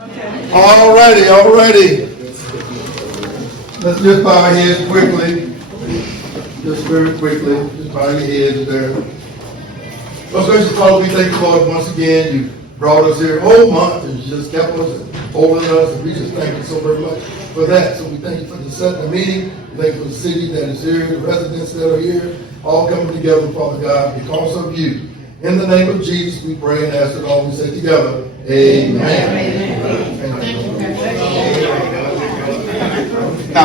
All righty. Let's just bow our heads quickly. Just very quickly. Just bow your heads there. Most gracious Father, we thank you, Lord, once again. You brought us here a whole month and just kept us and holding us, and we just thank you so very much for that. So we thank you for the setting the meeting. We thank you for the city that is here, the residents that are here, all coming together, Father God, because of you. In the name of Jesus, we pray and ask that all we say together. Amen. Amen. Thank you, Pastor. No, I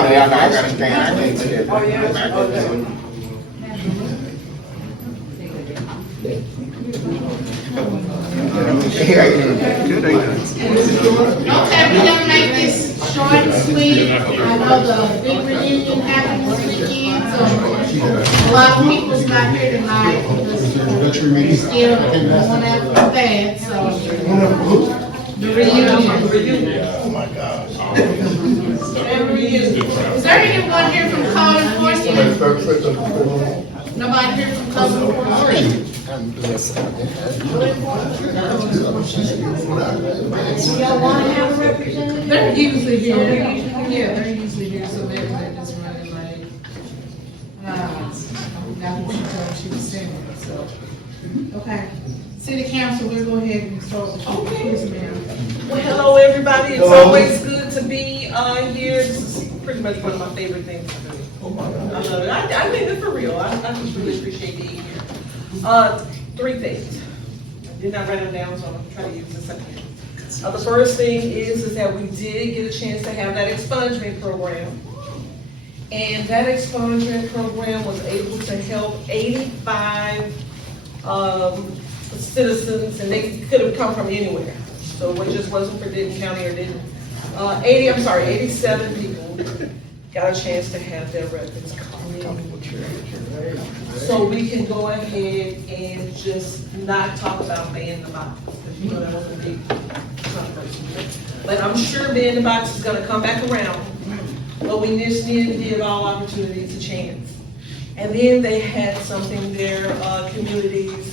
gotta stand. I can't see it. Okay, we're gonna make this short and sweet. I know the big reunion happened this weekend, so a lot of people's not here tonight because we're still going after that, so. The reunion. Oh my gosh. Is there anyone here from code enforcement? Nobody here from code enforcement? Y'all wanna have a representative? They're usually here. They're usually here, so they're just running late. Got what she told me she was standing, so. Okay. City council, we'll go ahead and start with you. Please, ma'am. Well, hello, everybody. It's Hello. always good to be here. This is pretty much one of my favorite things to do. Oh my God. I love it. I mean it for real. I just really appreciate being here. 3 things. I did not write them down, so I'm gonna try to use this again. The first thing is that we did get a chance to have that expungement program. And that expungement program was able to help 85 citizens, and they could have come from anywhere. So it just wasn't for Denton County or Denton. 87 people got a chance to have their records cleared. So we can go ahead and just not talk about banning the box, because you know that was a big controversy. But I'm sure banning the box is gonna come back around, but we just need to give all opportunities a chance. And then they had something there, communities,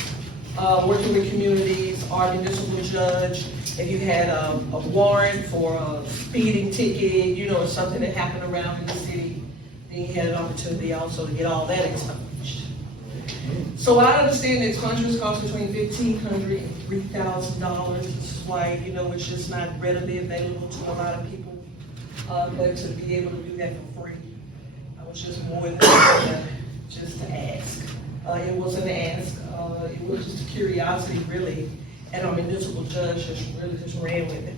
working with communities, our municipal judge, if you had a warrant for a speeding ticket, you know, something that happened around in the city, then you had an opportunity also to get all that expunged. So I understand the expungements cost between $1,500 and $3,000. This is why, you know, it's just not readily available to a lot of people. But to be able to do that for free, I was just more than just to ask. It wasn't an ask, it was just a curiosity really, and our municipal judge just really just ran with it.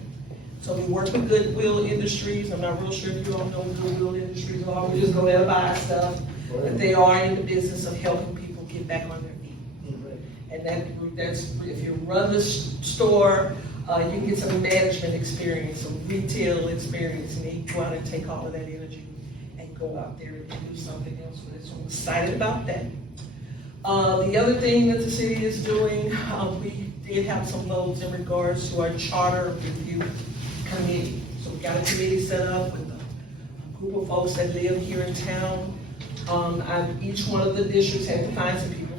So we work with Goodwill Industries. I'm not real sure if you all know what Goodwill Industries are. We just go there to buy stuff, but they are in the business of helping people get back on their feet. And that's, if you run the store, you can get some management experience, some retail experience, and you go out and take all of that energy and go out there and do something else with it. So I'm excited about that. The other thing that the city is doing, we did have some votes in regards to our charter review committee. So we got a committee set up with a group of folks that live here in town. Each one of the districts had to find some people,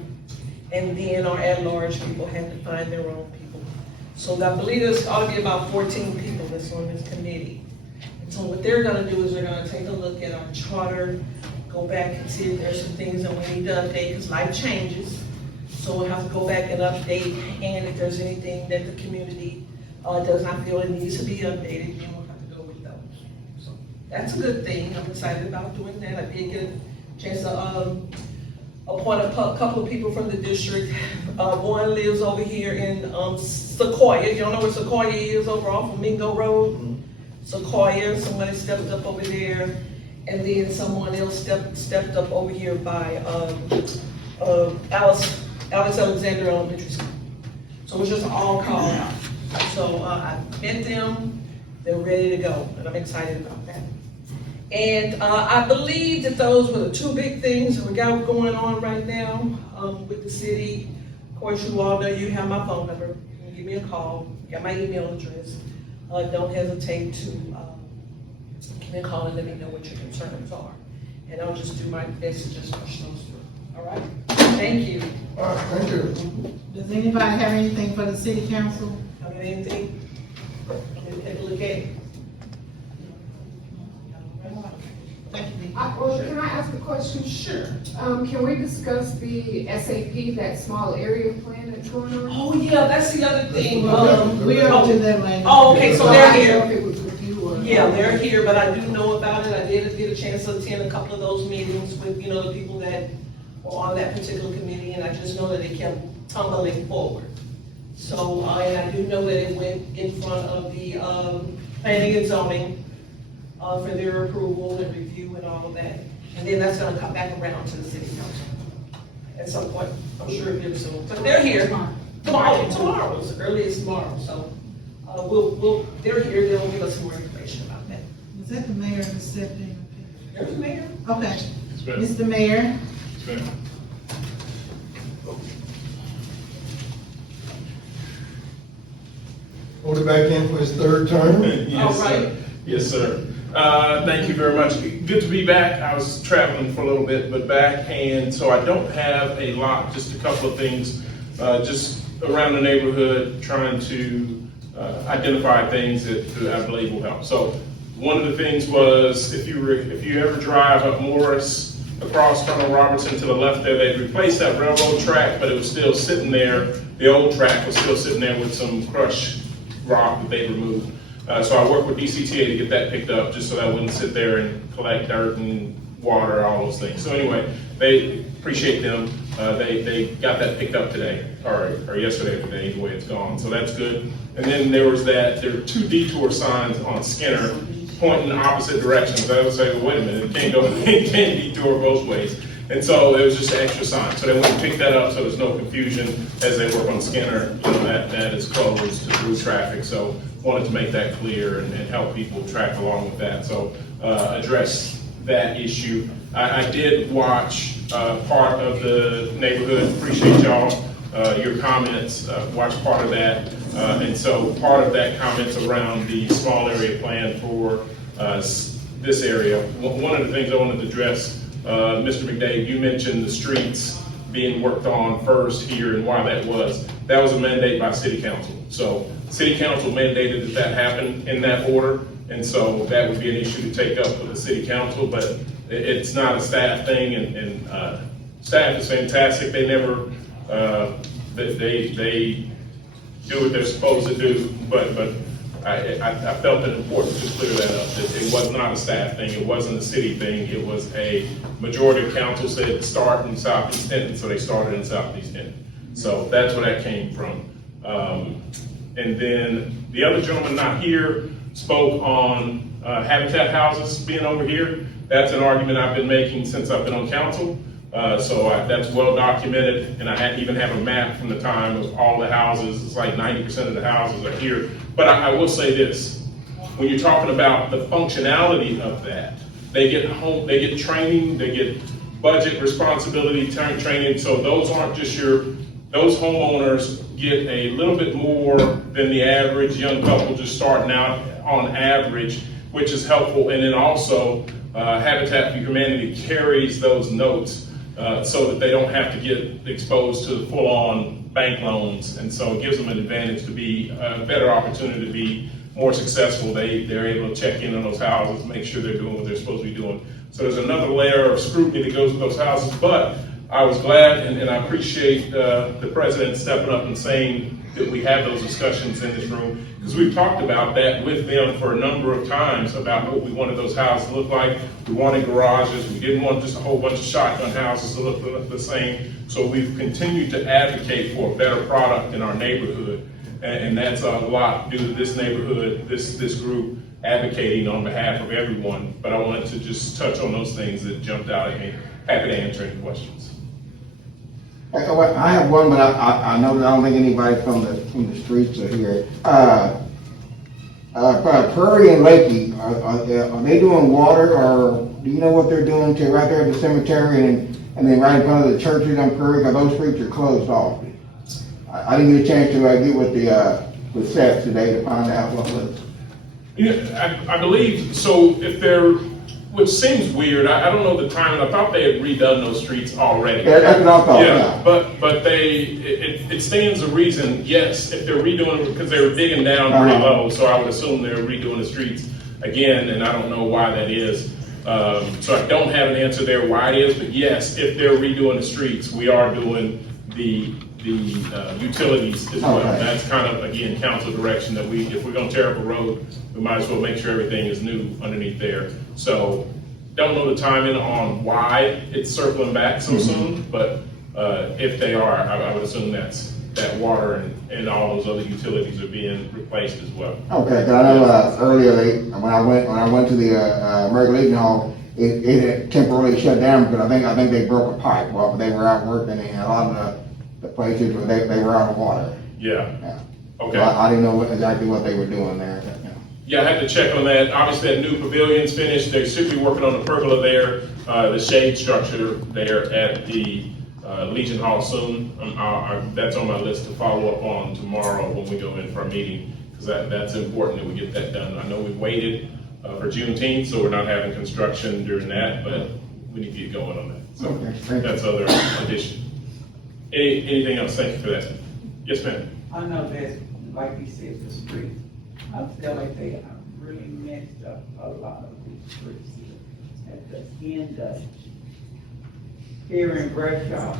and then our at-large people had to find their own people. So I believe there's ought to be about 14 people that's on this committee. And so what they're gonna do is they're gonna take a look at our charter, go back and see if there's some things that we need to update, because life changes. So we'll have to go back and update, and if there's anything that the community does not feel it needs to be updated, then we'll have to go with those. So that's a good thing. I'm excited about doing that. I did get a chance to appoint a couple of people from the district. One lives over here in Sequoia. You don't know where Sequoia is, over off of Mingo Road? Sequoia, somebody stepped up over there. And then someone else stepped up over here by Alex Alexander Elementary School. So it's just all called out. So I met them, they're ready to go, and I'm excited about that. And I believe that those were the 2 big things that we got going on right now with the city. Of course, you all know you have my phone number. You can give me a call, you got my email address. Don't hesitate to give me a call and let me know what your concerns are. And I'll just do my best to just push those through. All right? Thank you. All right, thank you. Does anybody have anything for the city council? Have anything? and take a look at it. Thank you. Well, can I ask a question? Sure. Can we discuss the SAP, that small area plan that's going on? Oh, yeah, that's the other thing. We'll do that later. Oh, okay, so they're here. If it was with you or. Yeah, they're here, but I do know about it. I did get a chance to attend a couple of those meetings with, the people that were on that particular committee, and I just know that they kept tumbling forward. So, and I do know that it went in front of the, planning and zoning, for their approval and review and all of that. And then that's gonna come back around to the city council at some point, I'm sure very soon. But they're here. Tomorrow, as early as tomorrow, so, they're here, they'll give us some more information about that. Is that the mayor accepting? There's the mayor. Okay. Mr. Mayor, Hold it back in for his third term. Yes, All right. sir. Yes, sir. Thank you very much. Good to be back. I was traveling for a little bit, but back, and so I don't have a lot, just a couple of things, just around the neighborhood, trying to identify things that I believe will help. So one of the things was, if you ever drive up Morris, across Colonel Robertson to the left there, they replaced that railroad track, but it was still sitting there. The old track was still sitting there with some crushed rock that they removed. So I worked with DCTA to get that picked up, just so that wouldn't sit there and collect dirt and water, all those things. So anyway, they appreciate them. They got that picked up today, or yesterday or today, the way it's gone. So that's good. And then there are 2 detour signs on Skinner pointing in opposite directions. I would say, well, wait a minute, it can't detour both ways. And so it was just an extra sign. So they went and picked that up so there's no confusion as they work on Skinner. That is closed to through traffic. So wanted to make that clear and help people track along with that. So address that issue. I did watch part of the neighborhood. Appreciate y'all, your comments. Watch part of that. And so part of that comments around the small area plan for this area. One of the things I wanted to address, Mr. McDade, you mentioned the streets being worked on first here and why that was. That was a mandate by City Council. So City Council mandated that happen in that order, and so that would be an issue to take up with the City Council, but it's not a staff thing, and staff is fantastic. They never, they do what they're supposed to do, but I felt it important to clear that up. It was not a staff thing. It wasn't a city thing. It was a majority of council said start in Southeast Denton, so they started in Southeast Denton. So that's where that came from. And then the other gentleman not here spoke on habitat houses being over here. That's an argument I've been making since I've been on council. That's well documented, and I even have a map from the time of all the houses. It's like 90% of the houses are here. But I will say this, when you're talking about the functionality of that, they get training, they get budget responsibility training, so those aren't just those homeowners get a little bit more than the average young couple just starting out on average, which is helpful. And then also, Habitat for Humanity carries those notes so that they don't have to get exposed to the full-on bank loans. And so it gives them an advantage to be a better opportunity to be more successful. They're able to check in on those houses, make sure they're doing what they're supposed to be doing. So there's another layer of scrutiny that goes with those houses, but I was glad and I appreciate the president stepping up and saying that we have those discussions in this room, because we've talked about that with them for a number of times about what we wanted those houses to look like. We wanted garages. We didn't want just a whole bunch of shotgun houses to look the same. So we've continued to advocate for a better product in our neighborhood. And that's a lot due to this neighborhood, this group advocating on behalf of everyone. But I wanted to just touch on those things that jumped out at me. Happy to answer any questions. I have one, but I know that I don't think anybody from the streets are here. Prairie and Lakey, are they doing water, or do you know what they're doing to right there at the cemetery and then right in front of the churches on Prairie? Because those streets are closed off. I didn't get a chance to get with Seth today to find out what was. Yeah, I believe so. If they're which seems weird. I don't know the timing. I thought they had redone those streets already. Yeah, that's what I thought, Yeah, yeah. but it stands to reason, yes, if they're redoing, because they were digging down pretty Uh-huh. low, so I would assume they're redoing the streets again, and I don't know why that is. So I don't have an answer there why it is, but yes, if they're redoing the streets, we are doing the utilities as well. Okay. That's kind of, again, council direction that if we're gonna tear up a road, we might as well make sure everything is new underneath there. So, don't know the timing on why it's circling back so soon, but, if they are, I would assume that water and all those other utilities are being replaced as well. Okay, 'cause I know, earlier, when I went to the, American Legion Hall, it had temporarily shut down, because I think they broke a pipe while they were out working, and a lot of the places where they were out of water. Yeah, Yeah. okay. So I didn't know exactly what they were doing there, you know. Yeah, I had to check on that. Obviously, that new pavilion's finished. They should be working on the pergola there, the shade structure there at the Legion Hall soon. That's on my list to follow up on tomorrow when we go in for our meeting, because that's important that we get that done. I know we've waited for Juneteenth, so we're not having construction during that, but we need to get going on that. So Okay, thank you. that's other addition. Anything else? Thank you for that. Yes, ma'am. I know that, like you said, the streets, I feel like they have really messed up a lot of these streets at the end of here in Bradshaw.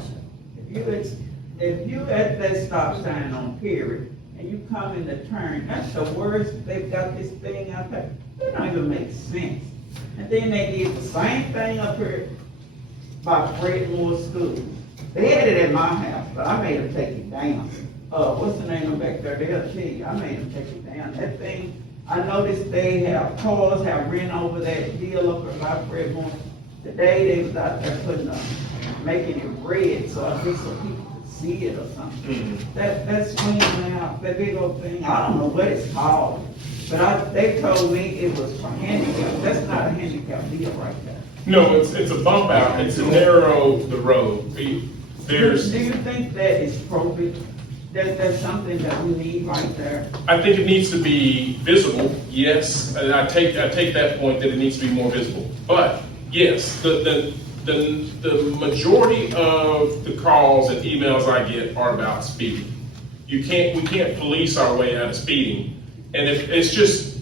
If you at that stop sign on Perry, and you come in the turn, that's the worst, they've got this thing out there, it don't even make sense. And then they did the same thing up here by Fred Moore School. They had it at my house, but I made them take it down. What's the name of back there? They'll tell you, I made them take it down. That thing, I noticed they have, cars have ran over that deal up at my Fred Moore. Today they was out there putting, making it red, so I think so people could see it or something. That swing out, that big old thing, I don't know what it's called, but they told me it was for handicap. That's not a handicap deal right there. No, it's a bump out. It's to narrow the road. Do you think that is appropriate? That's something that we need right there? I think it needs to be visible, yes, and I take that point that it needs to be more visible. But, yes, the majority of the calls and emails I get are about speeding. We can't police our way out of speeding. And if it's just,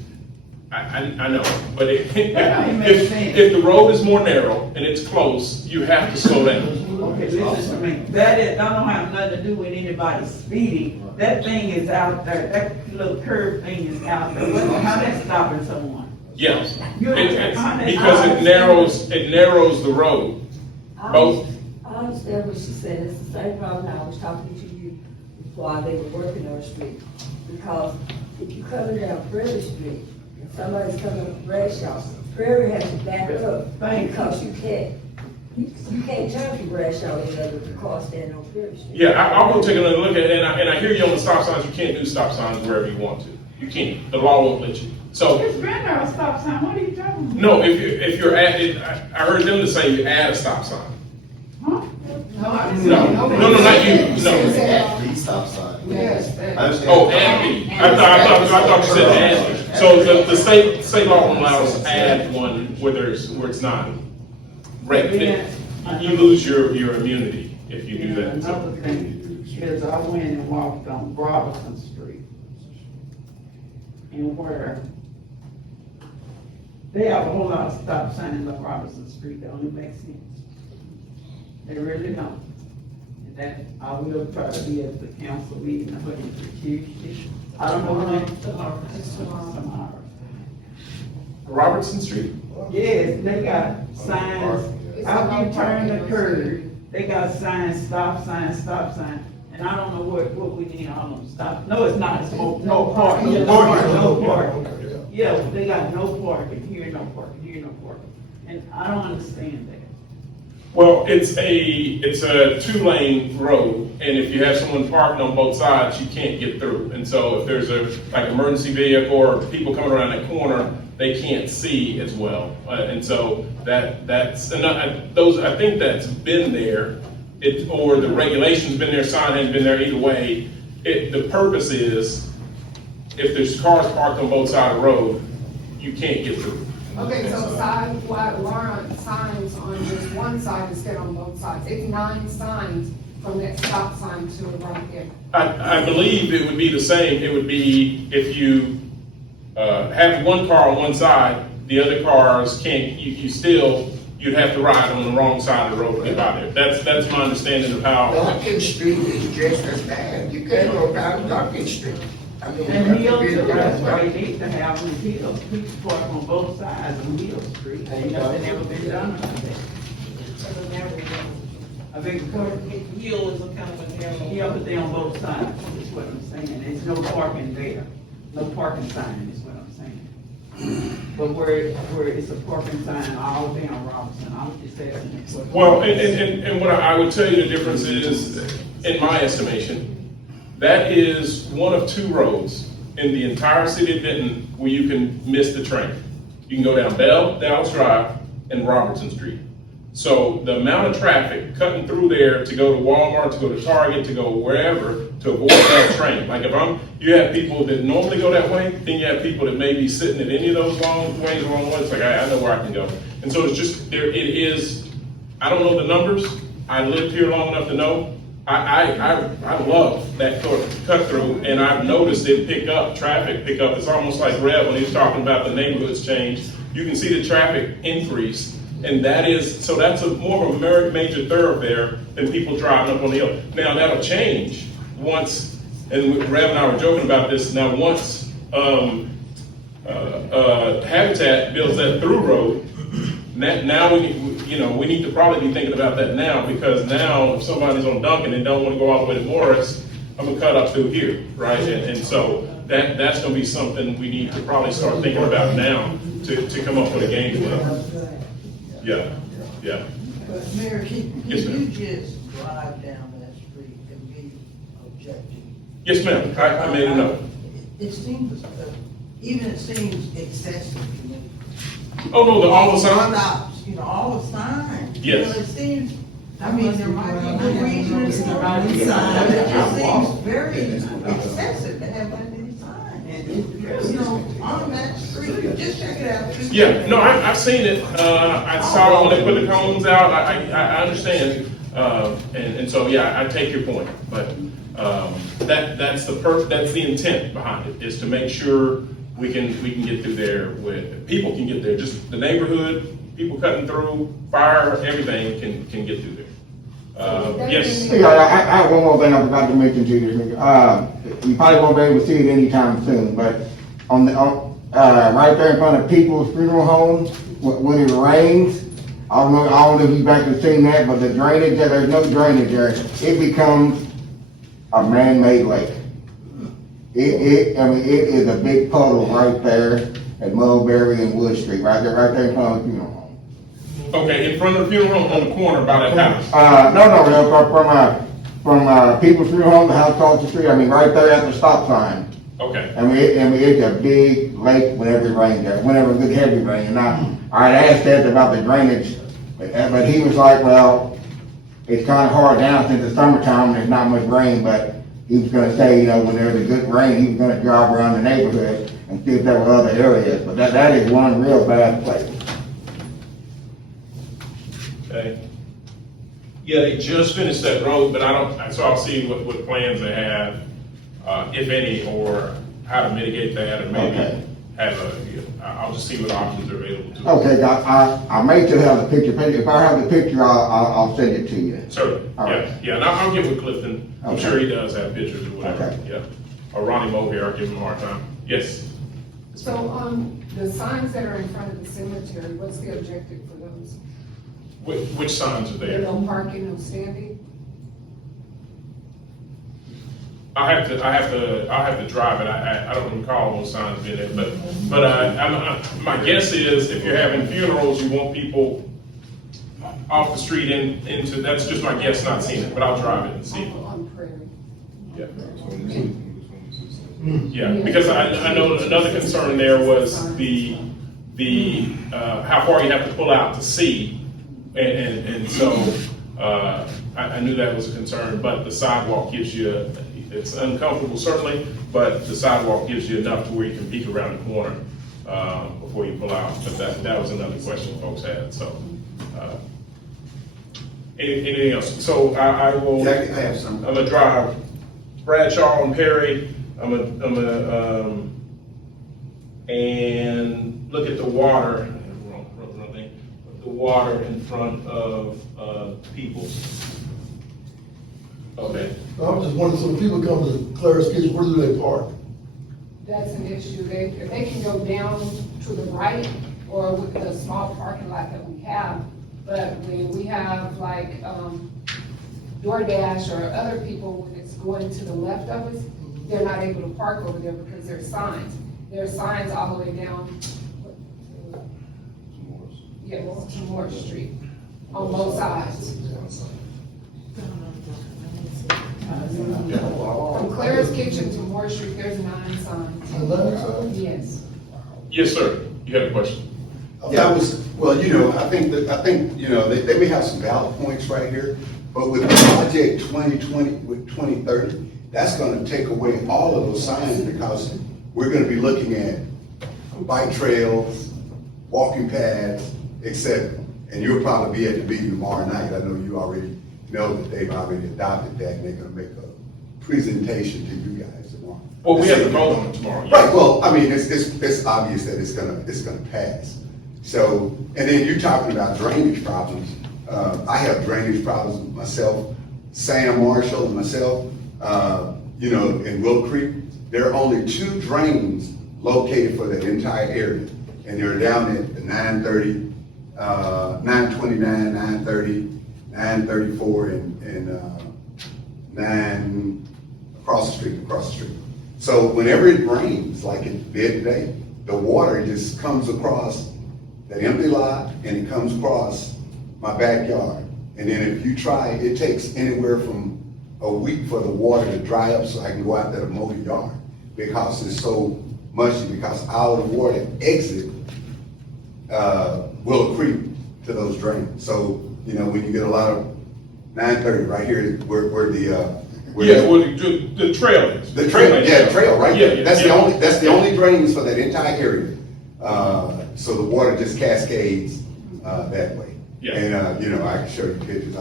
I know, but if the road is more narrow and it's close, you have to slow down. Okay, listen to me. That don't have nothing to do with anybody speeding. That thing is out there. That little curve thing is out there. How that's stopping someone? Yes, Because because it narrows the road. Both. I understand what she said, it's the same problem I was talking to you while they were working on the street. Because if you're coming down Prairie Street, and somebody's coming up Bradshaw, Prairie has to back up, because you can't turn from Bradshaw in other the car standing on Prairie Street. Yeah, I'll go take another look at it, and I hear you on the stop signs. You can't do stop signs wherever you want to. You can't. The law won't let you. So. It's been there a stop sign, what are you talking about? No, if you're at it, I heard them to say you add a stop sign. Huh? No, I didn't. No, not you, no. The stop sign. Yes. I understand. Oh, add B. I thought you said add. So the state law won't allow us to add one where it's not. Right, you lose your immunity if you do that. Another thing is I went and walked on Robinson Street. And where they have a whole lot of stop signs on Robinson Street that only make sense. They really don't. And that, I will try to be at the council meeting, but it's Tuesday. I don't know when. Tomorrow. Robertson Street? Yes, they got signs, after you turn the curve, they got signs, stop sign, and I don't know what we need all them stop, no, it's not, it's no parking. No parking. Yeah, they got no parking, here no parking, and I don't understand that. Well, it's a 2-lane road, and if you have someone parked on both sides, you can't get through. And so if there's like emergency vehicle or people coming around that corner, they can't see as well. And so that's I think that's been there, or the regulation's been there, sign hasn't been there, either way. The purpose is, if there's cars parked on both sides of the road, you can't get through. Okay, so why aren't signs on just one side instead on both sides? It's 9 signs from that stop sign to right here. I believe it would be the same. It would be if you have one car on one side, the other cars can't, you'd have to ride on the wrong side of the road to get by there. That's my understanding of how. Duncan Street is just as bad. You can't go down Duncan Street. I mean, And you Hill have to too, be that's right. why they need to have them Hill, people park on both sides of Hill Street, ain't nothing ever been done. I think, Hill is a kind of a narrow. yeah, but they on both sides, is what I'm saying, there's no parking there, no parking sign is what I'm saying. But where it's a parking sign all down Robinson, I was just asking. Well, and what I would tell you the difference is, in my estimation, that is one of 2 roads in the entire city of Denton where you can miss the train. You can go down Bell, Dallas Drive, and Robertson Street. So the amount of traffic cutting through there to go to Walmart, to go to Target, to go wherever, to avoid that train. Like you have people that normally go that way, then you have people that may be sitting at any of those long ways, wrong ways. It's like, I know where I can go. And so it's just, it is, I don't know the numbers. I lived here long enough to know. I love that cut through, and I've noticed it traffic pick up. It's almost like Rev when he was talking about the neighborhoods change. You can see the traffic increase, and that's more of a major thoroughfare than people driving up on the hill. Now that'll change once, and Rev and I were joking about this. Now once Habitat builds that through road, now we need to probably be thinking about that now, because now if somebody's on Duncan and don't want to go all the way to Morris, I'm gonna cut up through here, right? And so that's gonna be something we need to probably start thinking about now to come up with a game plan. Yeah. But Mayor, can Yes, ma'am. you just drive down that street and be objective? Yes, ma'am, I made a note. It seems, it seems excessive to me. Oh, no, all the signs? Stops, all the signs. Yes. It seems, I mean, there might be good reason it's the right sign, but it just seems very excessive to have that many signs. On that street, just check it out. Yeah, no, I've seen it. I saw when they put the cones out. I understand. And so, yeah, I take your point. But that's the intent behind it, is to make sure we can get through there with, people can get there. Just the neighborhood, people cutting through, fire, everything can get through there. Yes. Yeah, I have one more thing I forgot to mention to you. You probably won't be able to see it anytime soon, but right there in front of People's Funeral Home, when it rains, I don't know if you've actually seen that, but the drainage, there's no drainage there. It becomes a man-made lake. It is a big puddle right there at Mulberry and Wood Street, right there in front of the funeral home. Okay, in front of the funeral home on the corner by that house. No, from People's Funeral Home, the house across the street, right there at the stop sign. Okay. It's a big lake whenever it rains there, whenever it's good heavy rain. And I asked Ed about the drainage, but he was like, well, it's kind of hard now since it's summertime and there's not much rain, but he was gonna say, when there's a good rain, he was gonna drive around the neighborhood and see if there were other areas, but that is one real bad place. Okay. Yeah, they just finished that road, but so I'll see what plans they have, if any, or how to mitigate that, and maybe Okay. I'll just see what options are available to. Okay, I may still have the picture. If I have the picture, I'll send it to you. Certainly, All right. yeah, and I'll get with Clifton. I'm Okay. sure he does have pictures or whatever, Okay. yeah. Or Ronnie Moe here, I'll give him a hard time. Yes, So, the signs that are in front of the cemetery, what's the objective for those? which signs are there? No parking, no standing? I'll have to drive it. I don't recall those signs being there, but my guess is if you're having funerals, you want people off the street into, that's just my guess, not seeing it, but I'll drive it and see it. On Prairie. Yeah. Yeah, because I know another concern there was the how far you have to pull out to see, and so I knew that was a concern, but the sidewalk gives you, it's uncomfortable certainly, but the sidewalk gives you enough to where you can peek around the corner before you pull out. But that was another question folks had, so. Anything else? So I will. Yeah, I have some. I'm gonna drive Bradshaw and Perry. I'm gonna and look at the water. The water in front of Peoples. Okay. I'm just wondering, so when people come to Clara's Kitchen, where do they park? That's an issue. They can go down to the right or with the small parking lot that we have. But when we have like, DoorDash or other people, when it's going to the left of us, they're not able to park over there because there's signs. There's signs all the way down. Yeah, to Moore Street, on both sides. From Clara's Kitchen to Moore Street, there's 9 signs. Yes. Yes, sir. You had a question? Yeah, I think they may have some valid points right here, but with Project 2020, with 2030, that's gonna take away all of those signs because we're gonna be looking at bike trails, walking paths, etc. And you'll probably be at the meeting tomorrow night. I know you already know that they've already adopted that and they're gonna make a presentation to you guys tomorrow. Well, we have to vote on it tomorrow. Right, well, I mean, it's obvious that it's gonna pass. So, and then you're talking about drainage problems. I have drainage problems myself. Sam Marshall and myself, in Willow Creek, there are only 2 drains located for that entire area. And they're down at the 930, 929, 930, 934, and 9 across the street. So whenever it rains, like it did today, the water just comes across that empty lot and it comes across my backyard. And then if you try, it takes anywhere from a week for the water to dry up so I can go out there to mow the yard because it's so mushy, because all the water exit Willow Creek to those drains. So, when you get a lot of 930 right here, where the trail is. The trail right there. Yeah, That's the only drains for that entire area. So the water just cascades that way. Yeah. And I can show you pictures.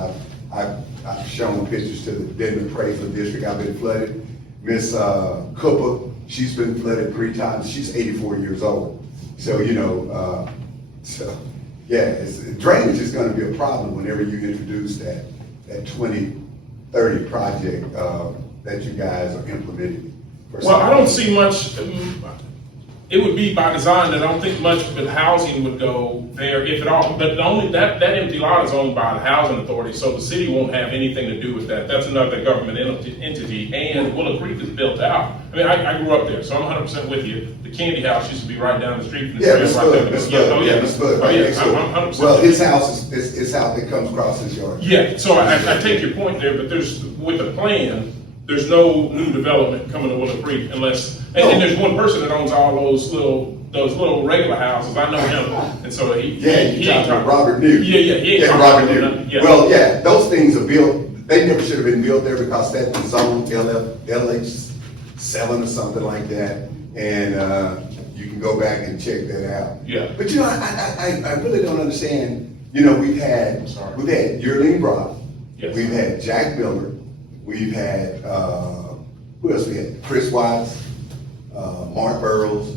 I've shown pictures to the Denton appraisal district. I've been flooded. Miss Cooper, she's been flooded 3 times. She's 84 years old. So drainage is going to be a problem whenever you introduce that 2030 project that you guys are implementing. Well, I don't see much. It would be by design that I don't think much of the housing would go there, if at all. But that empty lot is owned by the housing authority, so the city won't have anything to do with that. That's another government entity, and Willow Creek is built out. I mean, I grew up there, so I'm 100% with you. The candy house used to be right down the street from the Miss Bud. I'm 100%. Well, his house is how it comes across his yard. Yeah, so I take your point there, but with the plan, there's no new development coming to Willow Creek unless, and there's one person that owns all those little regular houses. I know him, and so he talking about Robert New. Robert New. Yeah. Well, those things are built. They never should have been built there because that's the zone LH7 or something like that, and you can go back and check that out. Yeah. But I really don't understand. We've had Yerling Brock. Yes. We've had Jack Miller. We've had, who else we had? Chris Watts, Mark Burrows.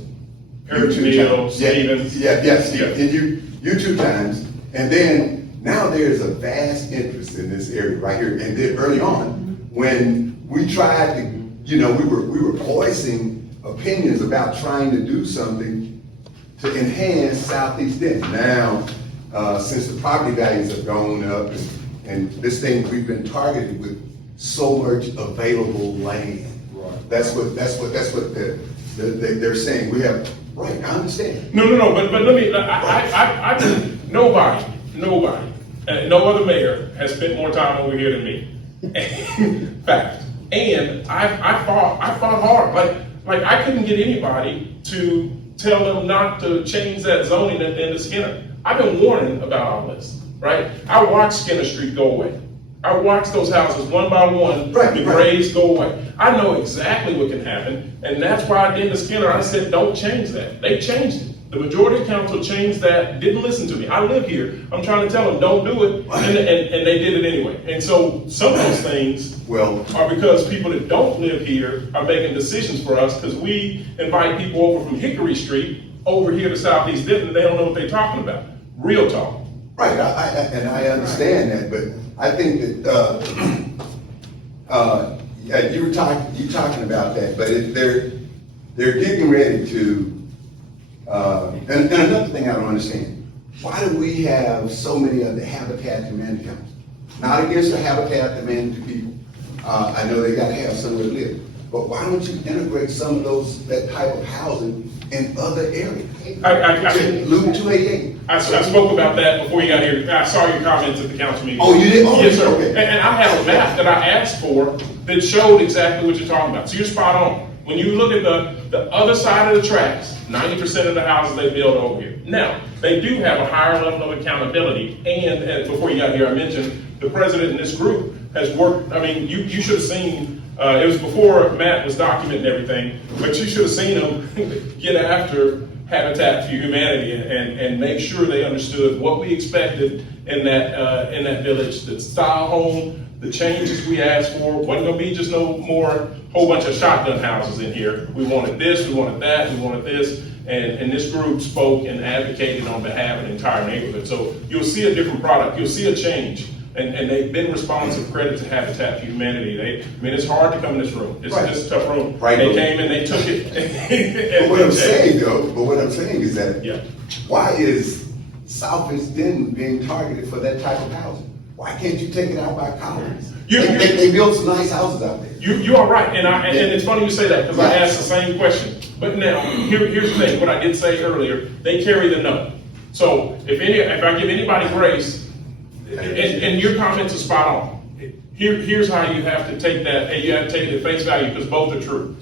Stevens. Steve. And you 2 times. And then now there's a vast interest in this area right here. And then early on, when we tried to, we were voicing opinions about trying to do something to enhance Southeast Denton. Now, since the property values have gone up and this thing, we've been targeted with so much available land. Right. That's what they're saying. We have, right, I understand. No, but let me, nobody, no other mayor has spent more time over here than me. Fact. And I fought hard. Like I couldn't get anybody to tell them not to change that zoning at the end of Skinner. I've been warning about all this, right? I watched Skinner Street go away. I watched those houses one by one, the grades go away. I know exactly what can happen, and that's why at the end of Skinner, I said, don't change that. They changed it. The majority of council changed that, didn't listen to me. I live here. I'm trying to tell them, don't do it, and they did it anyway. And so some of those things are because people that don't live here are making decisions for us, because we invite people over from Hickory Street over here to Southeast Denton, and they don't know what they're talking about. Real talk. Right, and I understand that, but I think that, you're talking about that, but they're getting ready to, and another thing I don't understand, why do we have so many of the Habitat to Humanity councils? Not against the Habitat to Humanity people. I know they gotta have somewhere to live, but why don't you integrate some of that type of housing in other areas? Luke 288. I spoke about that before you got here. I saw your comments at the council meeting. Oh, you did? Oh, yes, sir. Okay. And I have a map that I asked for that showed exactly what you're talking about. So you're spot on. When you look at the other side of the tracks, 90% of the houses they build over here. Now, they do have a higher level of accountability. And before you got here, I mentioned the president in this group has worked. I mean, you should have seen, it was before Matt was documenting everything, but you should have seen him get after Habitat for Humanity and make sure they understood what we expected in that village, the style home, the changes we asked for. Wasn't gonna be just no more whole bunch of shotgun houses in here. We wanted this, we wanted that, we wanted this, and this group spoke and advocated on behalf of the entire neighborhood. So you'll see a different product, you'll see a change. And they've been responsive. Credit to Habitat for Humanity. I mean, it's hard to come in this room. It's a tough room. Right. They came and they took it. But what I'm saying is that, why is Southeast Denton being targeted for that type of housing? Why can't you take it out by colonies? They built some nice houses out there. You are right, and it's funny you say that, because I asked the same question. But now, here's the thing, what I did say earlier, they carry the note. So if I give anybody grace, and your comments are spot on. Here's how you have to take that, and you have to take it at face value, because both are true.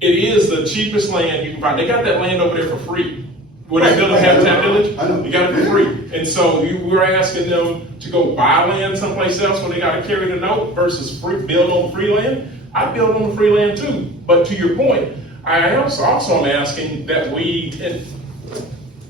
It is the cheapest land you can find. They got that land over there for free. Where they built a Habitat Village, you got it for free. And so we're asking them to go buy land someplace else where they got to carry the note versus build on free land. I build on the free land too. But to your point, I also am asking that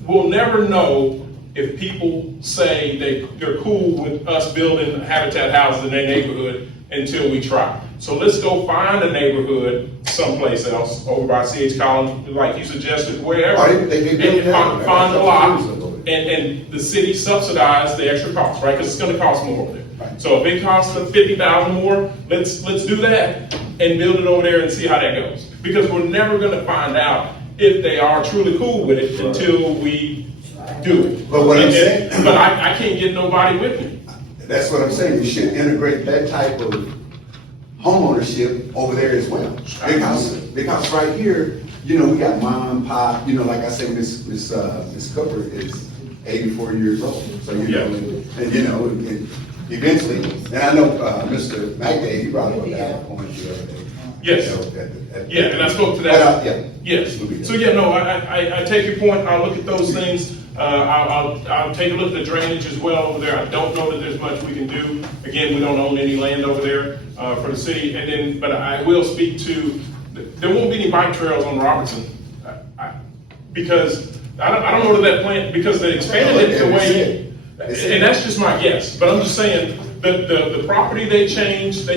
we'll never know if people say they're cool with us building Habitat houses in their neighborhood until we try. So let's go find a neighborhood someplace else, over by C.H. Collins, like you suggested, wherever. And find a lot, and the city subsidize the extra cost, right? Because it's gonna cost more over there. Right. So if it costs them $50,000 more, let's do that and build it over there and see how that goes. Because we're never gonna find out if they are truly cool with it until we do it. But what I'm saying, but I can't get nobody with me. That's what I'm saying. We should integrate that type of homeownership over there as well. Because right here, we got mom and pop, like I say, Miss Cooper is 84 years old. So, and eventually, and I know, Mr. McDade, he brought up that point the other day. Yes. And I spoke to that. Yes. So I take your point. I'll look at those things. I'll take a look at the drainage as well over there. I don't know that there's much we can do. Again, we don't own any land over there for the city. But I will speak to, there won't be any bike trails on Robertson because I don't know that plant, because they expanded it the way, and that's just my guess. But I'm just saying the property they changed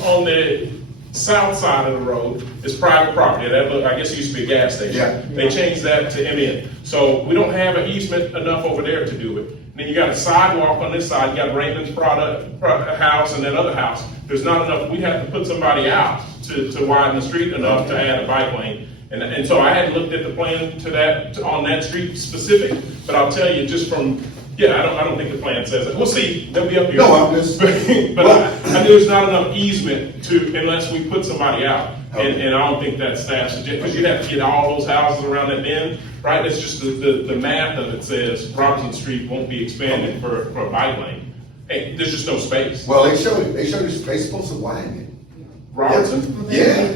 on the south side of the road is private property. That I guess it used to be a gas station. Yeah. They changed that to MN. So we don't have an easement enough over there to do it. And then you got a sidewalk on this side. You got Raymond's house and that other house. There's not enough. We'd have to put somebody out to widen the street enough to add a bike lane. And so I hadn't looked at the plan on that street specific. But I'll tell you, just from I don't think the plan says it. We'll see. They'll be up here. No, I'm just. but I there's not enough easement unless we put somebody out. Okay. And I don't think that staff suggests, because you'd have to get all those houses around that bend, right? That's just the math of it says Robinson Street won't be expanded for a bike lane. Hey, there's just no space. Well, they showed they supposed to widen it. Robinson? Yeah.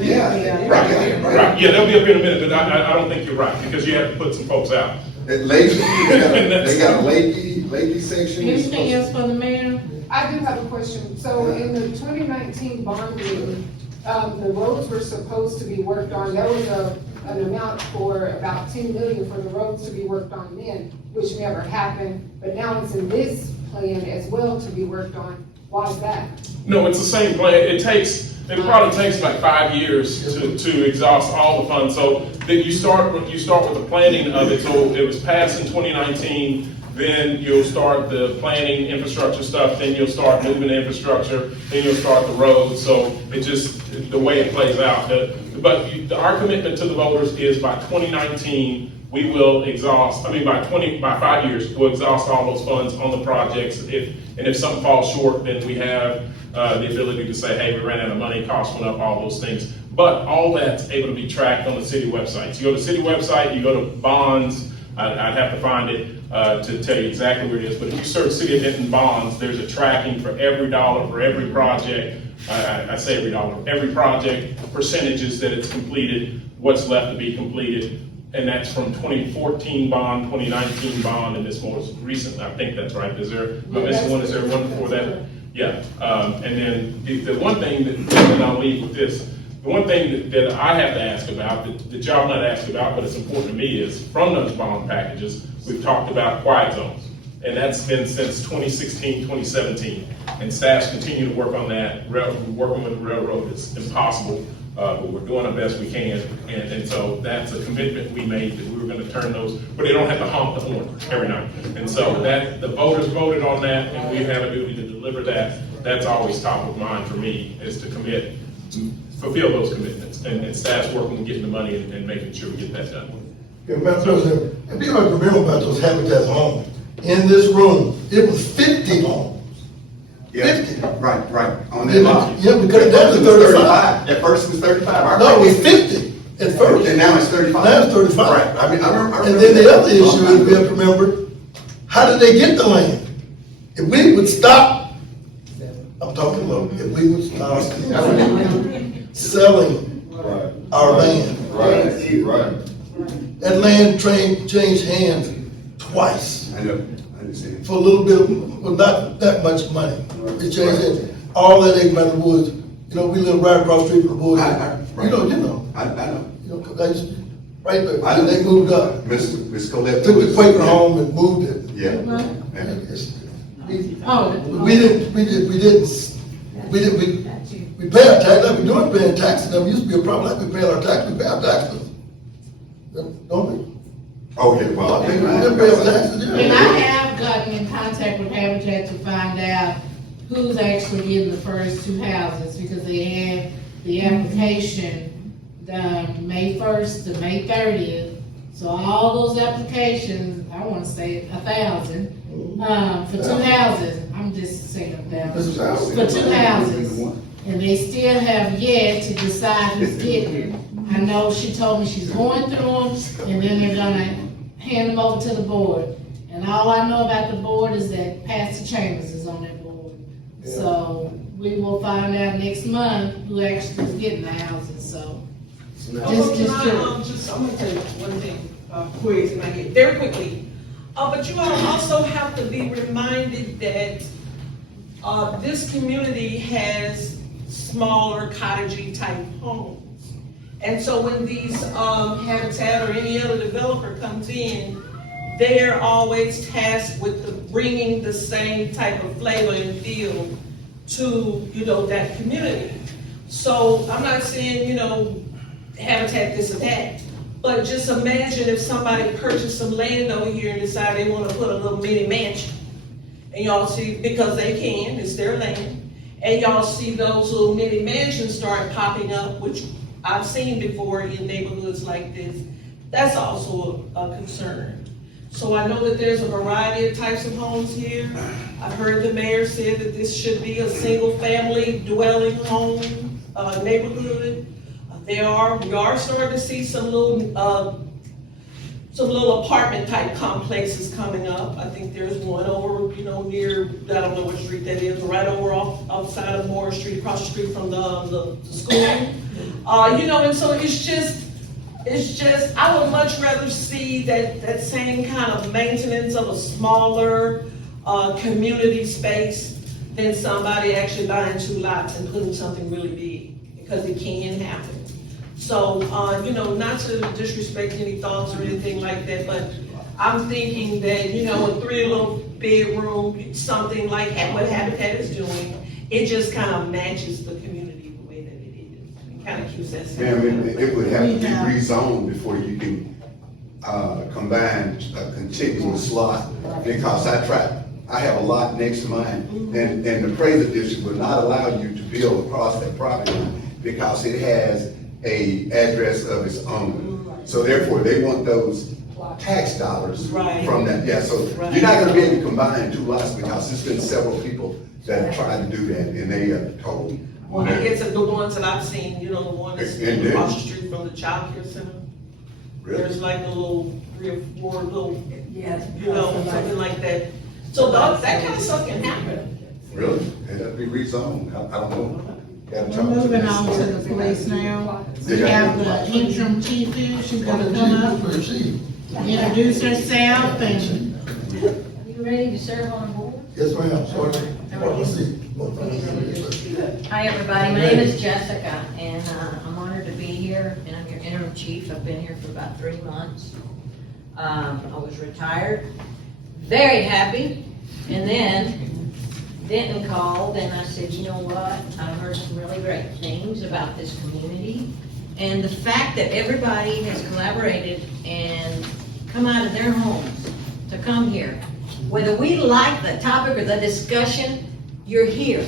Right. Yeah, they'll be up here in a minute, but I don't think you're right, because you have to put some folks out. They got a Lakey section. Anything else for the mayor? I do have a question. So in the 2019 bond meeting, the roads were supposed to be worked on. There was a an amount for about 10 million for the roads to be worked on then, which never happened, but now it's in this plan as well to be worked on. Why is that? No, it's the same plan. It probably takes like 5 years to exhaust all the funds. So then you start with the planning of it. So it was passed in 2019. Then you'll start the planning infrastructure stuff. Then you'll start moving the infrastructure. Then you'll start the roads. So it just the way it plays out. But our commitment to the voters is by 2019 we will exhaust. I mean by 5 years we'll exhaust all those funds on the projects. If something falls short, then we have the ability to say, hey, we ran out of money, costs went up, all those things. But all that's able to be tracked on the city website. So you go to the city website, you go to bonds. I'd have to find it to tell you exactly where it is. But if you search City of Denton bonds, there's a tracking for every dollar for every project. I say every dollar, every project, percentages that it's completed, what's left to be completed. And that's from 2014 bond, 2019 bond, and this most recent. I think that's right. Is there one before that? Yeah. And then the one thing and I'll leave with this. The one thing that I have to ask about, that y'all not asked about, but it's important to me, is from those bond packages, we've talked about quiet zones. And that's been since 2016, 2017. And staffs continue to work on that. Working with the railroad is impossible, but we're doing our best we can. And so that's a commitment we made that we were going to turn those, but they don't have to honk the horn every night. And so that the voters voted on that, and we have a duty to deliver that. That's always top of mind for me, is to commit, to fulfill those commitments. And staff's working on getting the money and making sure we get that done. Yeah, Madam President, and people have to remember about those Habitat homes. In this room, it was 50 homes. Yeah, 50. right, on that lot. Yeah, we cut it down to 35. At first it was 35. No, it was 50 at first. And now it's 35. Now it's 35. Right, I remember. And then the other issue is, we have to remember, how did they get the land? If we would stop, I'm talking low, if we would stop selling our land. Right. That land changed hands twice. I know, I understand. For a little bit, well, not that much money. It changed hands. All that ain't by the woods. You know, we live right across the street from the woods. You know. I know. You know, 'cause I used to, right there, and they moved up. Miss Colette. Took the Quaker home and moved it. Yeah. We pay our tax, like we're doing paying taxes. There used to be a problem, like we pay our taxes, we pay our taxes. Don't we? Oh, yeah, well, I think. We pay our taxes, yeah. And I have gotten in contact with Habitat to find out who's actually getting the first two houses, because they had the application done May 1st to May 30th. So all those applications, I wanna say 1,000, for two houses. I'm just saying 1,000. For two houses. And they still have yet to decide who's getting it. I know she told me she's going through them, and then they're gonna hand them over to the board. And all I know about the board is that Pastor Chambers is on that board. Yeah. So we will find out next month who actually is getting the houses, so. I'm gonna tell you one thing, quick, and I get very quickly. But you all also have to be reminded that, this community has smaller cottagey type homes. And so when these, Habitat or any other developer comes in, they're always tasked with bringing the same type of flavor and feel to, that community. So I'm not saying, Habitat this or that, but just imagine if somebody purchased some land over here and decided they want to put a little mini mansion. And y'all see, because they can, it's their land, and y'all see those little mini mansions start popping up, which I've seen before in neighborhoods like this. That's also a concern. So I know that there's a variety of types of homes here. I've heard the mayor say that this should be a single family dwelling home neighborhood. We are starting to see some little apartment type complexes coming up. I think there's one over, near, I don't know what street that is, right over outside of Moore Street, across the street from the school. And so it's just, I would much rather see that same kind of maintenance of a smaller, community space than somebody actually buying 2 lots and putting something really big, because it can happen. So, you know, not to disrespect any thoughts or anything like that, but I'm thinking that, you know, a 3 little bedroom, something like what Habitat is doing, it just kind of matches the community the way that it is. It kind of keeps that. Ma'am, it would have to be rezoned before you can, combine a contiguous lot, because I have a lot next to mine, and the appraiser district would not allow you to build across that property line, because it has a address of its own. So therefore, they want those tax dollars from that, yeah, so you're not gonna be able to combine 2 lots, because there's been several people that have tried to do that, and they have told. Well, I guess the ones that I've seen, you know, the one that's across the street from the child care center. Really? There's like a little 3 or 4 little, Yes. you know, something like that. So that kind of stuff can happen. Really? It'd have to be rezoned, I don't know. We're moving on to the police now. We have the interim chief here, she's gonna come up, introduce herself, and You ready to serve on the board? Yes, ma'am, sorry. Hi, everybody. My name is Jessica, and I'm honored to be here, and I'm your interim chief. I've been here for about 3 months. I was retired, very happy, and then Denton called, and I said, you know what? I've heard some really great things about this community, and the fact that everybody has collaborated and come out of their homes to come here. Whether we like the topic or the discussion, you're here,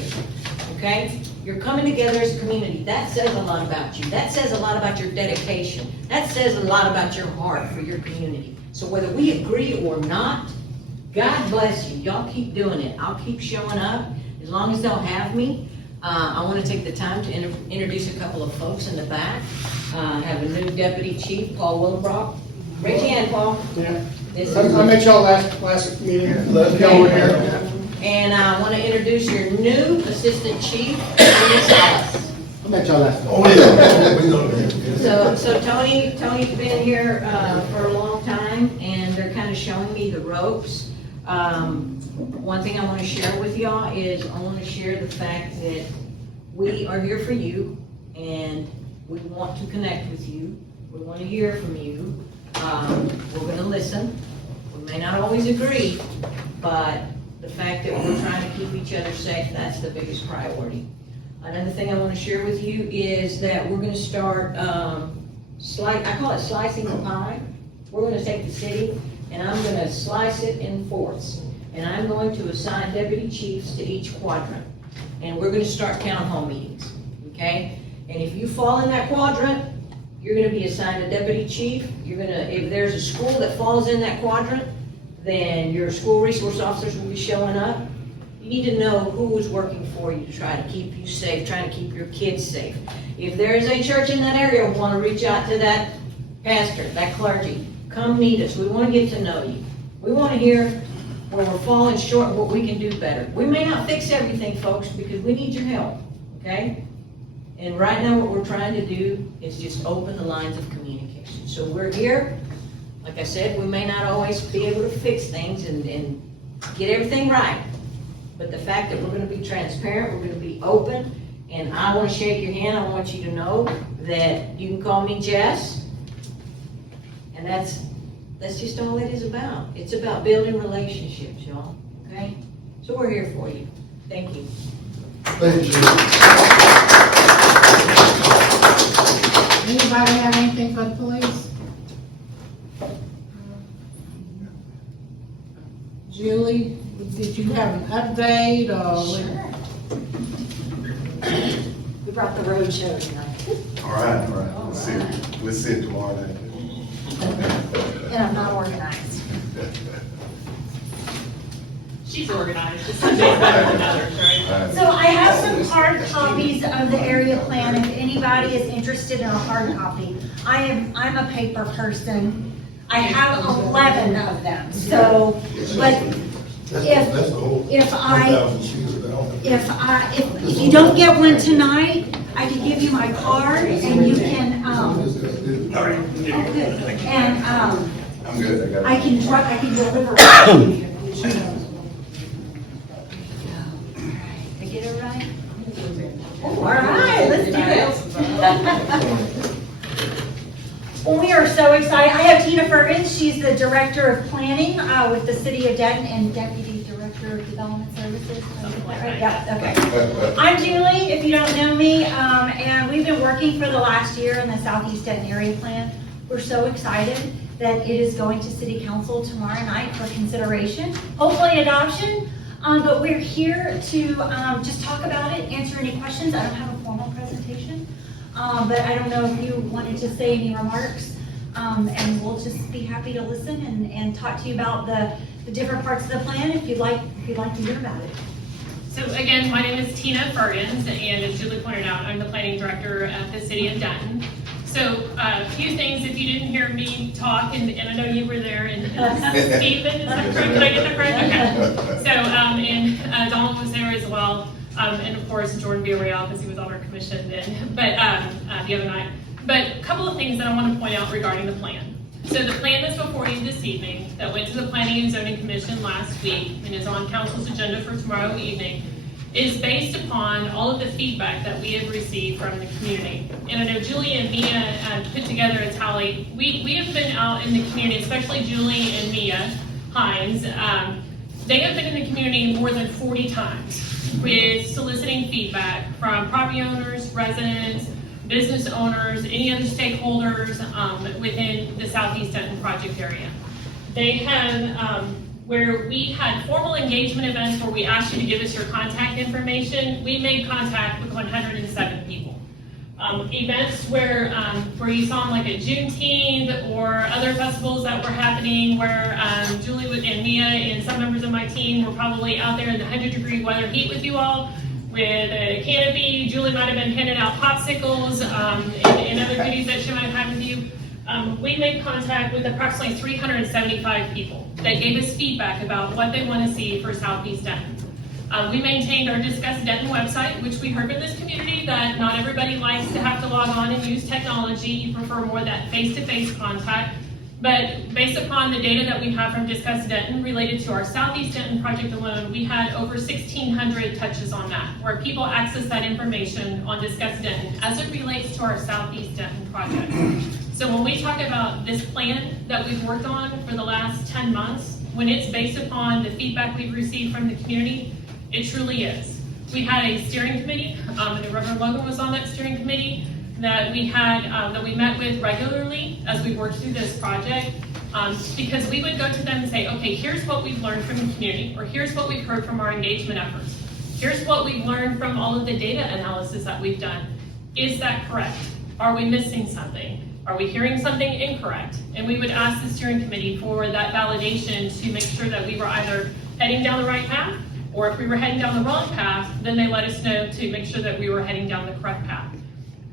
okay? You're coming together as a community. That says a lot about you. That says a lot about your dedication. That says a lot about your heart for your community. So whether we agree or not, God bless you. Y'all keep doing it. I'll keep showing up as long as they'll have me. I want to take the time to introduce a couple of folks in the back. I have a new deputy chief, Paul Willebrock. Raise your hand, Paul. Yeah. This I is met y'all last meeting. Let's go over here. And I want to introduce your new assistant chief, Miss Alice. I met y'all last. Oh, yeah. We know that. So Tony's been here for a long time, and they're kind of showing me the ropes. One thing I want to share with y'all is I want to share the fact that we are here for you, and we want to connect with you. We want to hear from you. We're going to listen. We may not always agree, but the fact that we're trying to keep each other safe, that's the biggest priority. Another thing I want to share with you is that we're going to start, I call it slicing the pie. We're going to take the city, and I'm going to slice it in fourths. And I'm going to assign deputy chiefs to each quadrant. And we're going to start town hall meetings, okay? And if you fall in that quadrant, you're going to be assigned a deputy chief. You're going to, if there's a school that falls in that quadrant, then your school resource officers will be showing up. You need to know who is working for you to try to keep you safe, trying to keep your kids safe. If there is a church in that area, we want to reach out to that pastor, that clergy. Come meet us. We want to get to know you. We want to hear where we're falling short, what we can do better. We may not fix everything, folks, because we need your help, okay? And right now, what we're trying to do is just open the lines of communication. So we're here. Like I said, we may not always be able to fix things and get everything right. But the fact that we're going to be transparent, we're going to be open, and I want to shake your hand. I want you to know that you can call me Jess. And that's just all it is about. It's about building relationships, y'all, okay? So we're here for you. Thank you. Thank you. anybody have anything for the police? Julie, did you have an update or? We brought the road show tonight. All right, let's see it tomorrow night. And I'm not organized. She's organized, just some days better than others, right? So I have some hard copies of the area plan, if anybody is interested in a hard copy. I'm a paper person. I have 11 of them, so, but if you don't get one tonight, I can give you my card and you can, All right. oh, good. And, I'm good, I can deliver. Did I get it right? All right, let's do it. we are so excited. I have Tina Firgens. She's the Director of Planning with the City of Denton and Deputy Director of Development Services. Did I get that right? Yeah, okay. I'm Julie, if you don't know me, and we've been working for the last year on the Southeast Denton Area Plan. We're so excited that it is going to City Council tomorrow night for consideration, hopefully adoption. But we're here to just talk about it, answer any questions. I don't have a formal presentation, but I don't know if you wanted to say any remarks. And we'll just be happy to listen and talk to you about the different parts of the plan if you'd like to hear about it. So again, my name is Tina Firgens, and as Julie pointed out, I'm the planning director at the City of Denton. So a few things, if you didn't hear me talk, and I know you were there, and Stephen, is that correct? Did I get that correct? Okay. So, and Donald was there as well, and of course Jordan Villarreal, because he was on our commission then, but the other night. But a couple of things that I want to point out regarding the plan. So the plan that's before you this evening, that went to the Planning and Zoning Commission last week, and is on council's agenda for tomorrow evening, is based upon all of the feedback that we have received from the community. And I know Julie and Mia put together a tally. We have been out in the community, especially Julie and Mia Hines. They have been in the community more than 40 times with soliciting feedback from property owners, residents, business owners, any other stakeholders within the Southeast Denton project area. They have, where we had formal engagement events where we asked you to give us your contact information, we made contact with 107 people. Events where you saw them like at Juneteenth or other festivals that were happening where Julie and Mia and some members of my team were probably out there in the 100-degree weather heat with you all with a canopy. Julie might have been handing out popsicles and other goodies that she might have had with you. We made contact with approximately 375 people that gave us feedback about what they want to see for Southeast Denton. We maintained our Discuss Denton website, which we heard in this community that not everybody likes to have to log on and use technology. You prefer more of that face-to-face contact. But based upon the data that we have from Discuss Denton related to our Southeast Denton project alone, we had over 1,600 touches on that, where people access that information on Discuss Denton as it relates to our Southeast Denton project. So when we talk about this plan that we've worked on for the last 10 months, when it's based upon the feedback we've received from the community, it truly is. We had a steering committee, and Reverend Logan was on that steering committee, that we had, that we met with regularly as we worked through this project, because we would go to them and say, okay, here's what we've learned from the community, or here's what we've heard from our engagement efforts. Here's what we've learned from all of the data analysis that we've done. Is that correct? Are we missing something? Are we hearing something incorrect? And we would ask the steering committee for that validation to make sure that we were either heading down the right path, or if we were heading down the wrong path, then they let us know to make sure that we were heading down the correct path.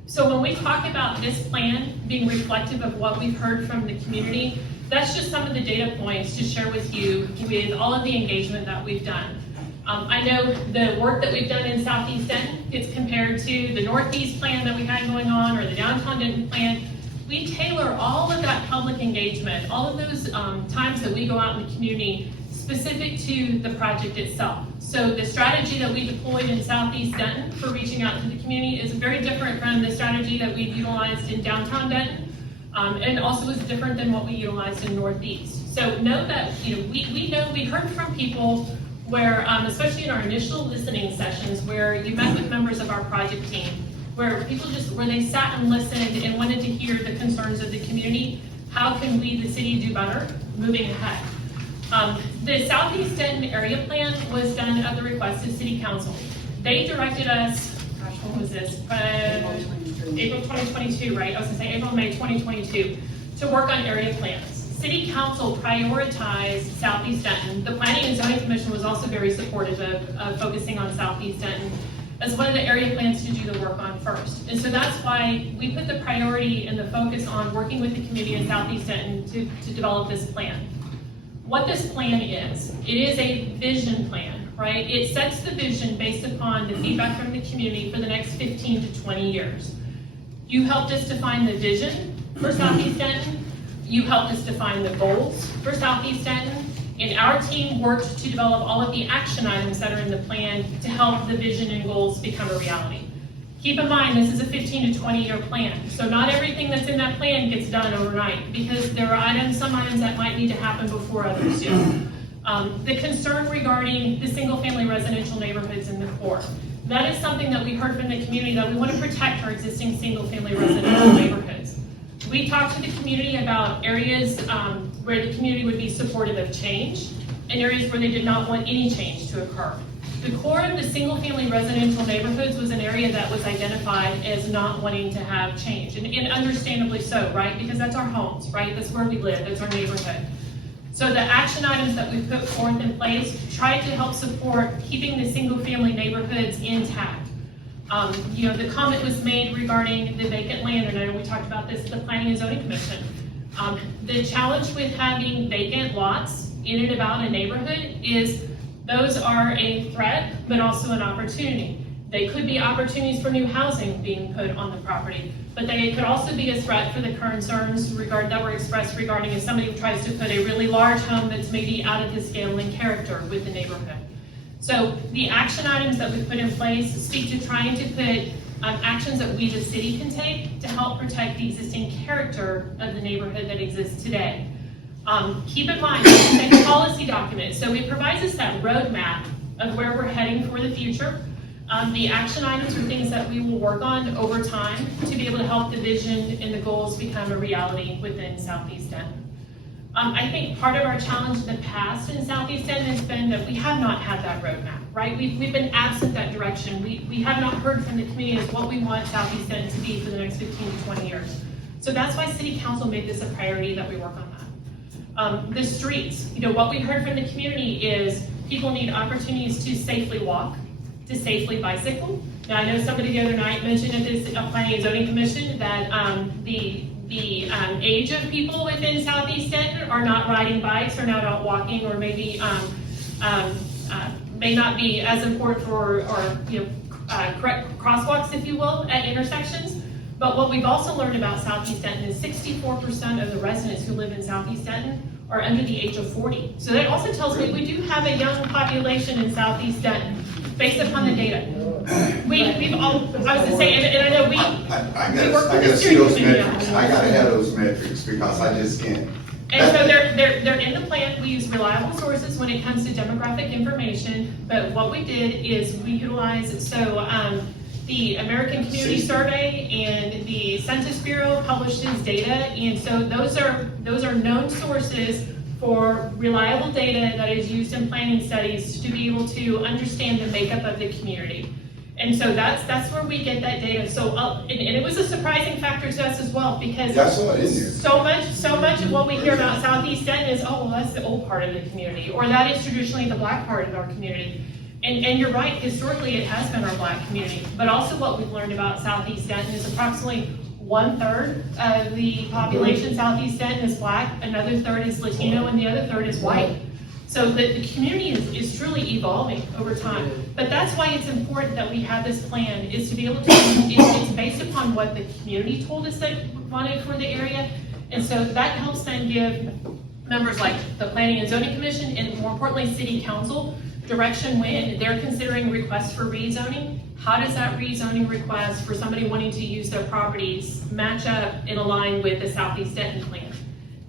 So when we talk about this plan being reflective of what we've heard from the community, that's just some of the data points to share with you with all of the engagement that we've done. I know the work that we've done in Southeast Denton gets compared to the Northeast plan that we had going on, or the Downtown Denton plan. We tailor all of that public engagement, all of those times that we go out in the community, specific to the project itself. So the strategy that we deployed in Southeast Denton for reaching out to the community is very different from the strategy that we've utilized in Downtown Denton, and also is different than what we utilized in Northeast. So know that, we heard from people where, especially in our initial listening sessions, where you met with members of our project team, where people where they sat and listened and wanted to hear the concerns of the community. How can we, the city, do better moving ahead? The Southeast Denton area plan was done at the request of City Council. They directed us, gosh, what was this? April 2022, right? I was gonna say April, May 2022, to work on area plans. City Council prioritized Southeast Denton. The Planning and Zoning Commission was also very supportive of focusing on Southeast Denton as one of the area plans to do the work on first. And so that's why we put the priority and the focus on working with the community in Southeast Denton to develop this plan. What this plan is, it is a vision plan, right? It sets the vision based upon the feedback from the community for the next 15 to 20 years. You helped us define the vision for Southeast Denton. You helped us define the goals for Southeast Denton. And our team worked to develop all of the action items that are in the plan to help the vision and goals become a reality. Keep in mind, this is a 15 to 20 year plan, so not everything that's in that plan gets done overnight, because there are some items that might need to happen before others do. The concern regarding the single-family residential neighborhoods in the core, that is something that we heard from the community, that we want to protect our existing single-family residential neighborhoods. We talked to the community about areas where the community would be supportive of change, and areas where they did not want any change to occur. The core of the single-family residential neighborhoods was an area that was identified as not wanting to have change, and understandably so, right? Because that's our homes, right? That's where we live, that's our neighborhood. So the action items that we put forth in place tried to help support keeping the single-family neighborhoods intact. The comment was made regarding the vacant land, and I know we talked about this at the Planning and Zoning Commission. The challenge with having vacant lots in and about a neighborhood is those are a threat, but also an opportunity. They could be opportunities for new housing being put on the property, but they could also be a threat for the concerns that were expressed regarding if somebody tries to put a really large home that's maybe out of the scale and character with the neighborhood. So the action items that we put in place speak to trying to put actions that we, the city, can take to help protect the existing character of the neighborhood that exists today. Keep in mind, it's a policy document, so it provides us that roadmap of where we're heading for the future. The action items are things that we will work on over time to be able to help the vision and the goals become a reality within Southeast Denton. I think part of our challenge in the past in Southeast Denton has been that we have not had that roadmap, right? We've been absent that direction. We have not heard from the community as what we want Southeast Denton to be for the next 15 to 20 years. So that's why City Council made this a priority that we work on that. The streets, what we heard from the community is people need opportunities to safely walk, to safely bicycle. Now, I know somebody the other night mentioned at this Planning and Zoning Commission that the age of people within Southeast Denton are not riding bikes, or not out walking, or maybe may not be as important for correct crosswalks, if you will, at intersections. But what we've also learned about Southeast Denton is 64% of the residents who live in Southeast Denton are under the age of 40. So that also tells me we do have a young population in Southeast Denton, based upon the data. We've all, I was to say, and I know we work with the steering committee on it. I gotta have those metrics, because I just can't. And so they're in the plan. We use reliable sources when it comes to demographic information, but what we did is we utilized, the American Community Survey and the Census Bureau published this data, and so those are known sources for reliable data that is used in planning studies to be able to understand the makeup of the community. And so that's where we get that data. So and it was a surprising factor to us as well, because so much of what we hear about Southeast Denton is, oh, well, that's the old part of the community, or that is traditionally the black part of our community. And you're right, historically it has been our black community, but also what we've learned about Southeast Denton is approximately 1/3 of the population Southeast Denton is black, another third is Latino, and the other third is white. So the community is truly evolving over time. But that's why it's important that we have this plan, is to be able to, it's based upon what the community told us they wanted for the area. And so that helps then give members like the Planning and Zoning Commission, and more importantly, City Council, direction when they're considering requests for rezoning. How does that rezoning request for somebody wanting to use their properties match up and align with the Southeast Denton plan?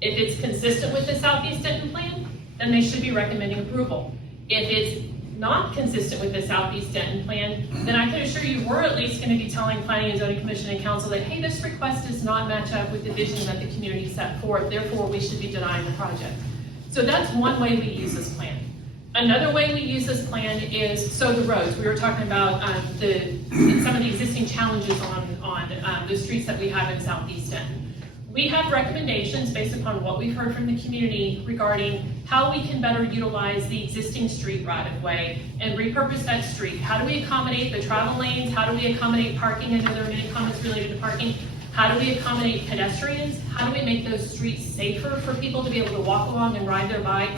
If it's consistent with the Southeast Denton plan, then they should be recommending approval. If it's not consistent with the Southeast Denton plan, then I can assure you we're at least going to be telling Planning and Zoning Commission and Council that, hey, this request does not match up with the vision that the community set forth, therefore we should be denying the project. So that's one way we use this plan. Another way we use this plan is, so the roads. We were talking about some of the existing challenges on the streets that we have in Southeast Denton. We have recommendations based upon what we've heard from the community regarding how we can better utilize the existing street right-of-way and repurpose that street. How do we accommodate the travel lanes? How do we accommodate parking? I know there are many comments related to parking. How do we accommodate pedestrians? How do we make those streets safer for people to be able to walk along and ride their bike?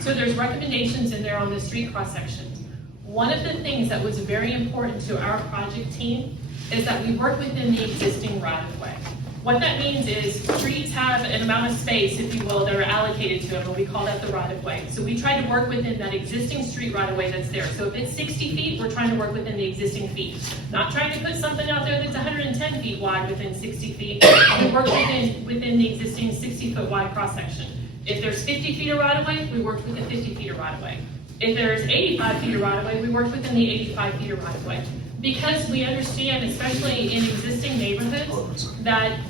So there's recommendations in there on the street cross sections. One of the things that was very important to our project team is that we work within the existing right-of-way. What that means is streets have an amount of space, if you will, that are allocated to them, and we call that the right of way. So we try to work within that existing street right of way that's there. So if it's 60 feet, we're trying to work within the existing feet. Not trying to put something out there that's 110 feet wide within 60 feet. We work within the existing 60-foot wide cross section. If there's 50 feet of right of way, we work within 50 feet of right of way. If there's 85 feet of right of way, we work within the 85 feet of right of way. Because we understand, especially in existing neighborhoods, that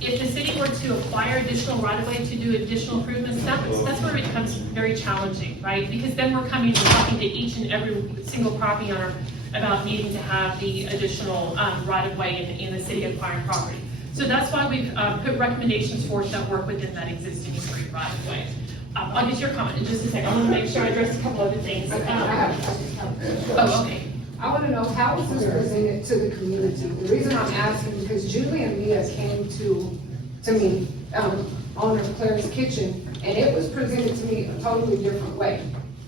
if the city were to acquire additional right-of-way to do additional improvements, that's where it becomes very challenging, right? Because then we're coming and talking to each and every single property owner about needing to have the additional right-of-way in the city acquiring property. So that's why we've put recommendations forth that work within that existing street right-of-way. I'll get your comment in just a second. I want to make sure I address a couple other things. Oh, okay. I want to know, how was this presented to the community? The reason I'm asking, because Julie and Mia came to me, owner of Claire's Kitchen, and it was presented to me a totally different way.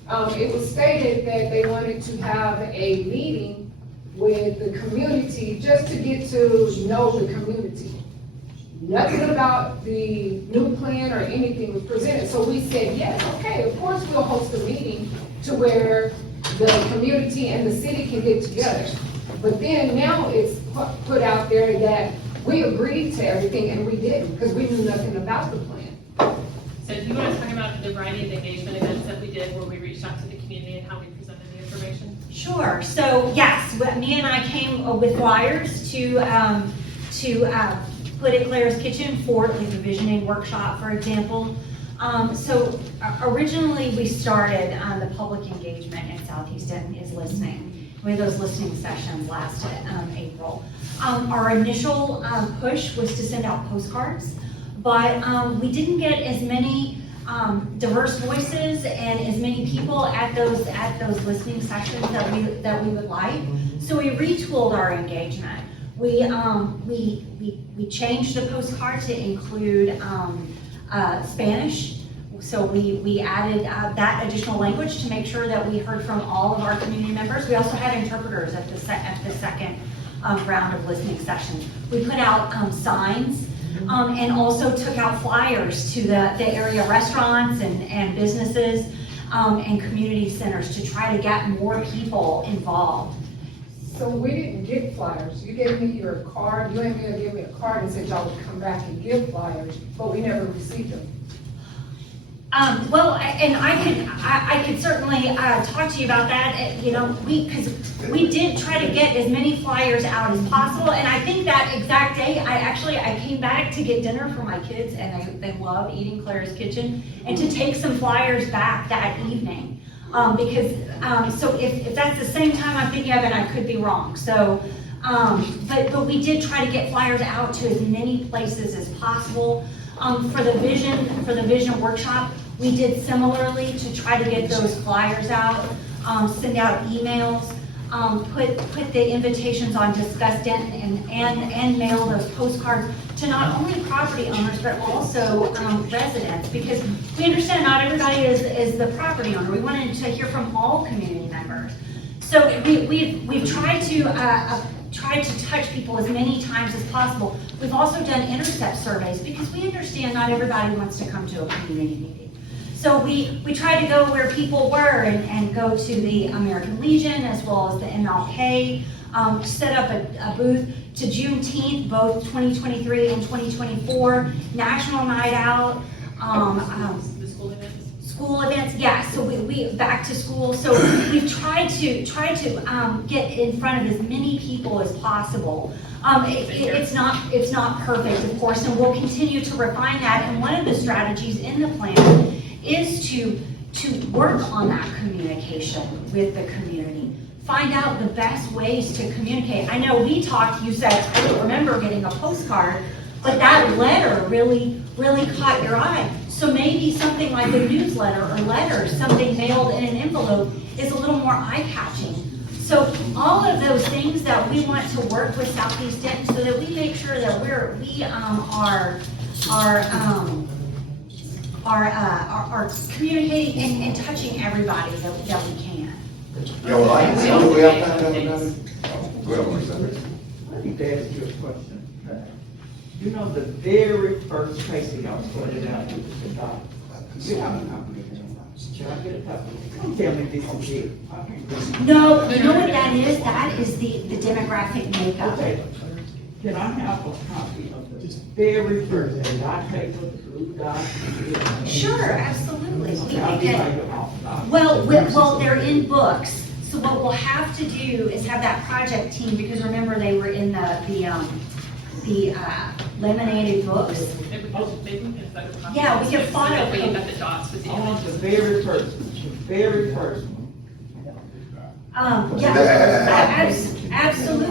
It was stated that they wanted to have a meeting with the community just to get to know the community. Nothing about the new plan or anything was presented. So we said, yes, okay, of course we'll host a meeting to where the community and the city can get together. But then now it's put out there that we agreed to everything and we didn't, because we knew nothing about the plan. So do you want to talk about the variety of engagement events that we did where we reached out to the community and how we presented the information? Sure. So yes, me and I came with flyers to put at Claire's Kitchen for the visioning workshop, for example. So originally we started on the public engagement in Southeast Denton is listening. We had those listening sessions last April. Our initial push was to send out postcards, but we didn't get as many diverse voices and as many people at those listening sessions that we would like. So we retooled our engagement. We changed the postcard to include Spanish. So we added that additional language to make sure that we heard from all of our community members. We also had interpreters at the second round of listening sessions. We put out signs and also took out flyers to the area restaurants and businesses and community centers to try to get more people involved. So we didn't get flyers. You gave me your card. You and Mia gave me a card and said y'all would come back and give flyers, but we never received them. Well, and I could certainly talk to you about that. Because we did try to get as many flyers out as possible, and I think that exact day I came back to get dinner for my kids, and they love eating Claire's Kitchen, and to take some flyers back that evening. So if that's the same time I'm thinking of it, I could be wrong. So, but we did try to get flyers out to as many places as possible. For the vision workshop, we did similarly to try to get those flyers out, send out emails, put the invitations on Discuss Denton and mail those postcards to not only property owners but also residents, because we understand not everybody is the property owner. We wanted to hear from all community members. So we've tried to touch people as many times as possible. We've also done intercept surveys because we understand not everybody wants to come to a community meeting. So we try to go where people were and go to the American Legion as well as the MLK, set up a booth to Juneteenth, both 2023 and 2024, National Night Out, The school events? school events, yeah, so we back to school. So we've tried to get in front of as many people as possible. It's not perfect, of course, and we'll continue to refine that. And one of the strategies in the plan is to work on that communication with the community. Find out the best ways to communicate. I know we talked, you said, I don't remember getting a postcard, but that letter really caught your eye. So maybe something like a newsletter or letters, something mailed in an envelope, is a little more eye-catching. So all of those things that we want to work with Southeast Denton so that we make sure that we are communicating and touching everybody that we can. Yeah, well, I can we have time to have another. Go ahead, Marcel. I need to ask you a question. You know, the very first place that y'all started out with was the dock. You have a copy. Should I get a copy? Don't tell me this is it. I can't do it. No, you know what that is? That is the demographic makeup. Okay. Can I have a copy of the very first, the dot paper, the blue dot? Sure, absolutely. We I'll can be get, like, oh, well, they're in books. So what we'll have to do is have that project team, because remember, they were in the laminated books. Maybe we can photocopy. Yeah, we can So that way you photocopy. got the dots with the I want the images. very first, the very first one. Absolutely.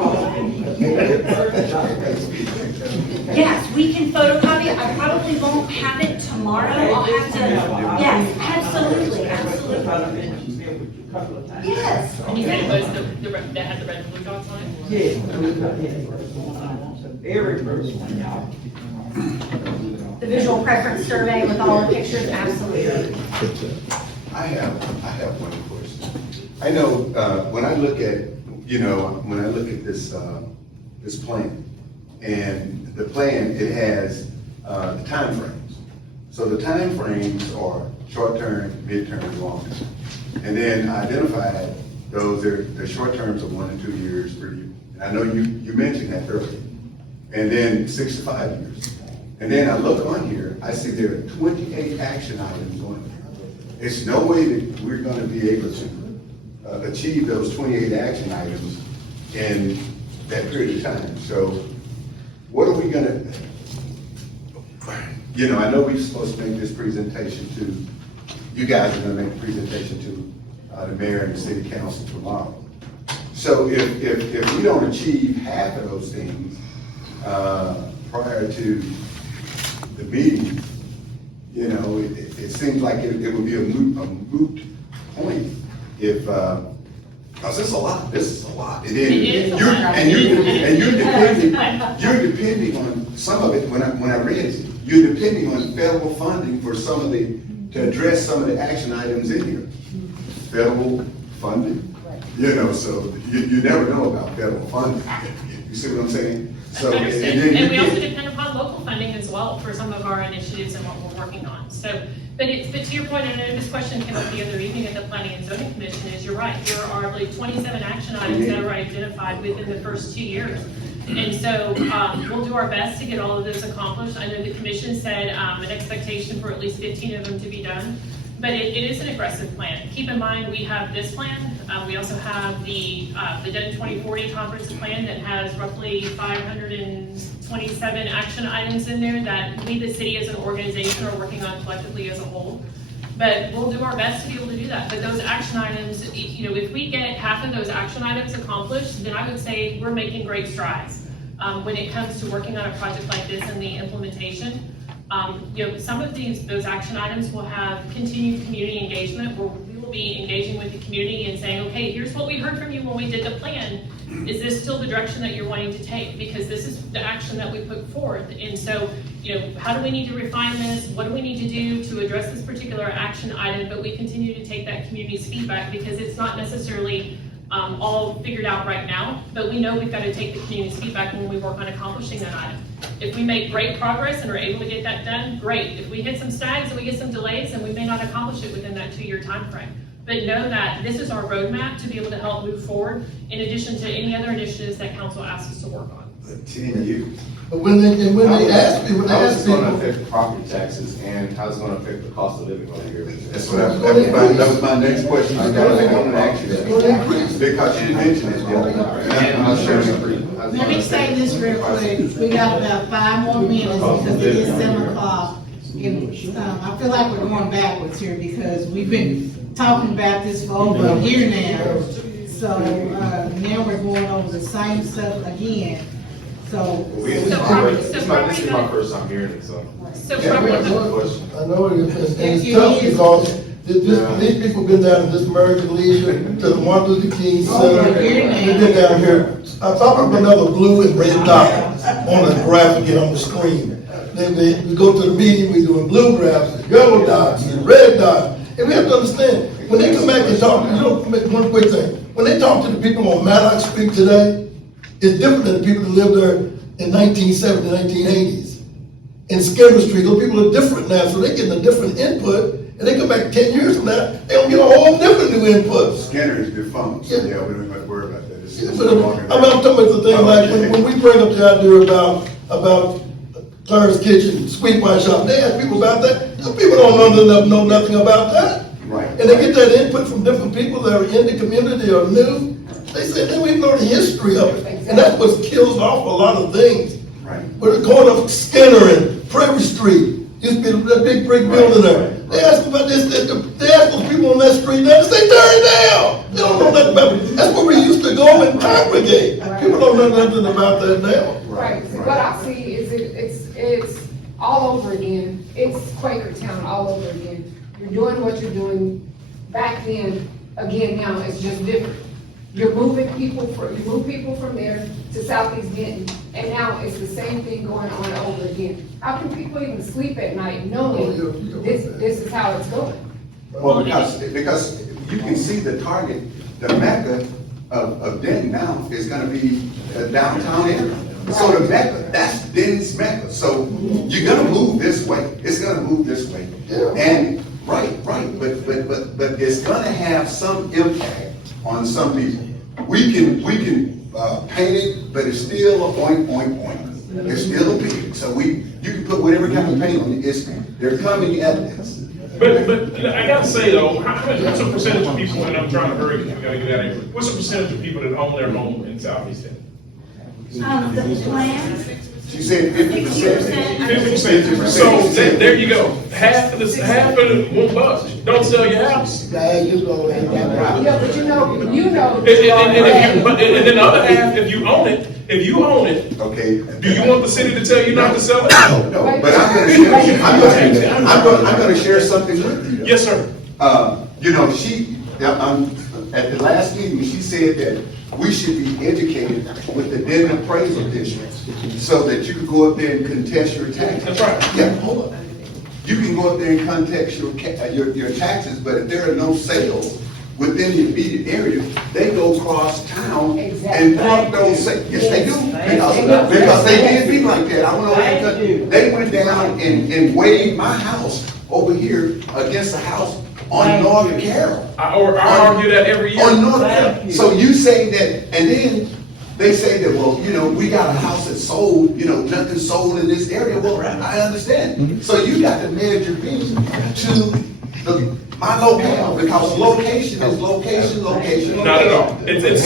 Yes, we can photocopy it. I probably won't have it tomorrow. I'll have to, yes, absolutely, absolutely. Yes. And you said it was that had the red and blue dots on it? Yes, the blue dot, yes, first one. I want the very first one, y'all. The visual preference survey with all the pictures, absolutely. I have one question. I know, when I look at, when I look at this, this plan, and the plan, it has, the timeframes. So the timeframes are short-term, mid-term, and long-term. And then I identified those, they're short terms of 1 and 2 years, 3 years. And I know you mentioned that earlier. And then 6 to 5 years. And then I look on here, I see there are 28 action items on there. There's no way that we're gonna be able to achieve those 28 action items in that period of time. So what are we gonna, I know we're supposed to make this presentation to, you guys are gonna make a presentation to the mayor and the city council tomorrow. So if we don't achieve half of those things prior to the meeting, it seems like it would be a moot point if, cause it's a lot, this is a lot. And then It is a you're- lot. and you're depending on some of it, when I read it, you're depending on federal funding for some of to address some of the action items in here. Federal funding, so you never know about federal funding. You see what I'm saying? So, Understood. then And we you also get- depend upon local funding as well for some of our initiatives and what we're working on. So, but to your point, and I know this question came up the other evening at the Planning and Zoning Commission, is you're right, there are like 27 action items that are identified within the first 2 years. And so, we'll do our best to get all of this accomplished. I know the commission said, an expectation for at least 15 of them to be done. But it is an aggressive plan. Keep in mind, we have this plan. We also have the Denton 2040 comprehensive plan that has roughly 527 action items in there that we, the city as an organization, are working on collectively as a whole. But we'll do our best to be able to do that. But those action items, if we get half of those action items accomplished, then I would say we're making great strides. When it comes to working on a project like this and the implementation, some of those action items will have continued community engagement, where we will be engaging with the community and saying, okay, here's what we heard from you when we did the plan. Is this still the direction that you're wanting to take? Because this is the action that we put forth. And so, how do we need to refine this? What do we need to do to address this particular action item? But we continue to take that community's feedback, because it's not necessarily all figured out right now, but we know we've got to take the community's feedback when we work on accomplishing that item. If we make great progress and are able to get that done, great. If we hit some snags and we get some delays, then we may not accomplish it within that 2-year time frame. But know that this is our roadmap to be able to help move forward, in addition to any other initiatives that council asks us to work on. 10 years. But when they ask people, How is this going to affect the property taxes, and how is it going to affect the cost of living over here? That's what that was my next question. I want to ask you that. Because you didn't mention it. And I'm sure it's free. Let me say this real quick, we got about 5 more minutes because it is 7 o'clock. And, I feel like we're going backwards here because we've been talking about this for over a year now. So, now we're going over the same stuff again. So. This is my first time hearing it, so. I know it is, and it's tough because these people been down in this American Legion to the Martin Luther King Center. They've been down here. I thought of another blue and red dot on the graphic on the screen. Then we go to the meeting, we doing blue graphs, yellow dots, and red dots. And we have to understand, when they come back and talk, one quick thing. When they talk to the people on Maddox Street today, it's different than the people that live there in 1970, 1980s. In Skinner Street, those people are different now, so they're getting a different input, and they come back 10 years from now, they don't get a whole different new input. Skinner is defunct, so yeah, we don't have to worry about that. Yeah, but I'm talking about the thing, like, when we bring up the idea about Claire's Kitchen, Sweet Pie Shop, they ask people about that, some people don't know nothing about that. Right. And they get that input from different people that are in the community or new. They say they don't even know the history of it. And that's what kills off a lot of things. Right. We're going up Skinner and Prairie Street. Used to be that big brick building there. They ask about this, they ask those people on that street, they say tear it down. They don't know nothing about it. That's where we used to go and congregate. People don't know nothing about that now. Right, what I see is it's all over again. It's Quaker Town all over again. You're doing what you're doing back then, again now, it's just different. You move people from there to Southeast Denton, and now it's the same thing going on over again. How can people even sleep at night knowing this is how it's going? Well, because you can see the target, the mecca of Denton now is gonna be a downtown area. So the mecca, that's Denton's mecca. So you're gonna move this way. It's gonna move this way. And right, but it's gonna have some impact on some people. We can paint it, but it's still a point. It's still a pig. So you can put whatever kind of paint on it. They're coming at this. But I gotta say though, what's the percentage of people, and I'm trying to hurry because we gotta get out of here. What's the percentage of people that own their home in Southeast Denton? The plan, She said 50%. 50%. So there you go. Half of it won't budge. Don't sell your house. Yeah, but you know. And then the other half, if you own it, okay. Do you want the city to tell you not to sell it? No, but I'm gonna share something with you. Yes, sir. At the last meeting, she said that we should be educated with the Denton appraisal district so that you can go up there and contest your taxes. That's right. Yeah, hold on. You can go up there and contest your taxes, but if there are no sales within the immediate area, they go across town and park those sales. Yes, they do. Because they did be like that. I went over there, they went down and waved my house over here against the house on North Carroll. I argue that every year. On North Carroll. So you say that, and then they say that, well, we got a house that's sold, nothing sold in this area. Well, I understand. Mm-hmm. So you got to measure me to my locale, because location is location. Not at all. It's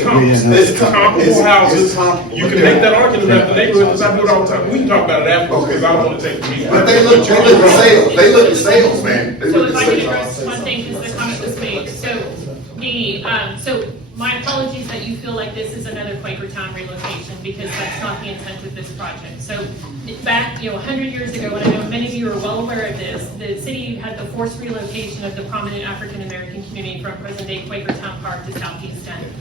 comparable houses. You can make that argument about the neighborhood, because I do it all the time. We can talk about it afterwards, because I don't want to take the meeting. But they look at sales. They look at sales, man. So if I can address one thing, because the comment was made. So my apologies that you feel like this is another Quaker Town relocation, because that's not the intent of this project. So back, 100 years ago, and I know many of you are well aware of this, the city had the forced relocation of the prominent African-American community from present-day Quaker Town Park to Southeast Denton.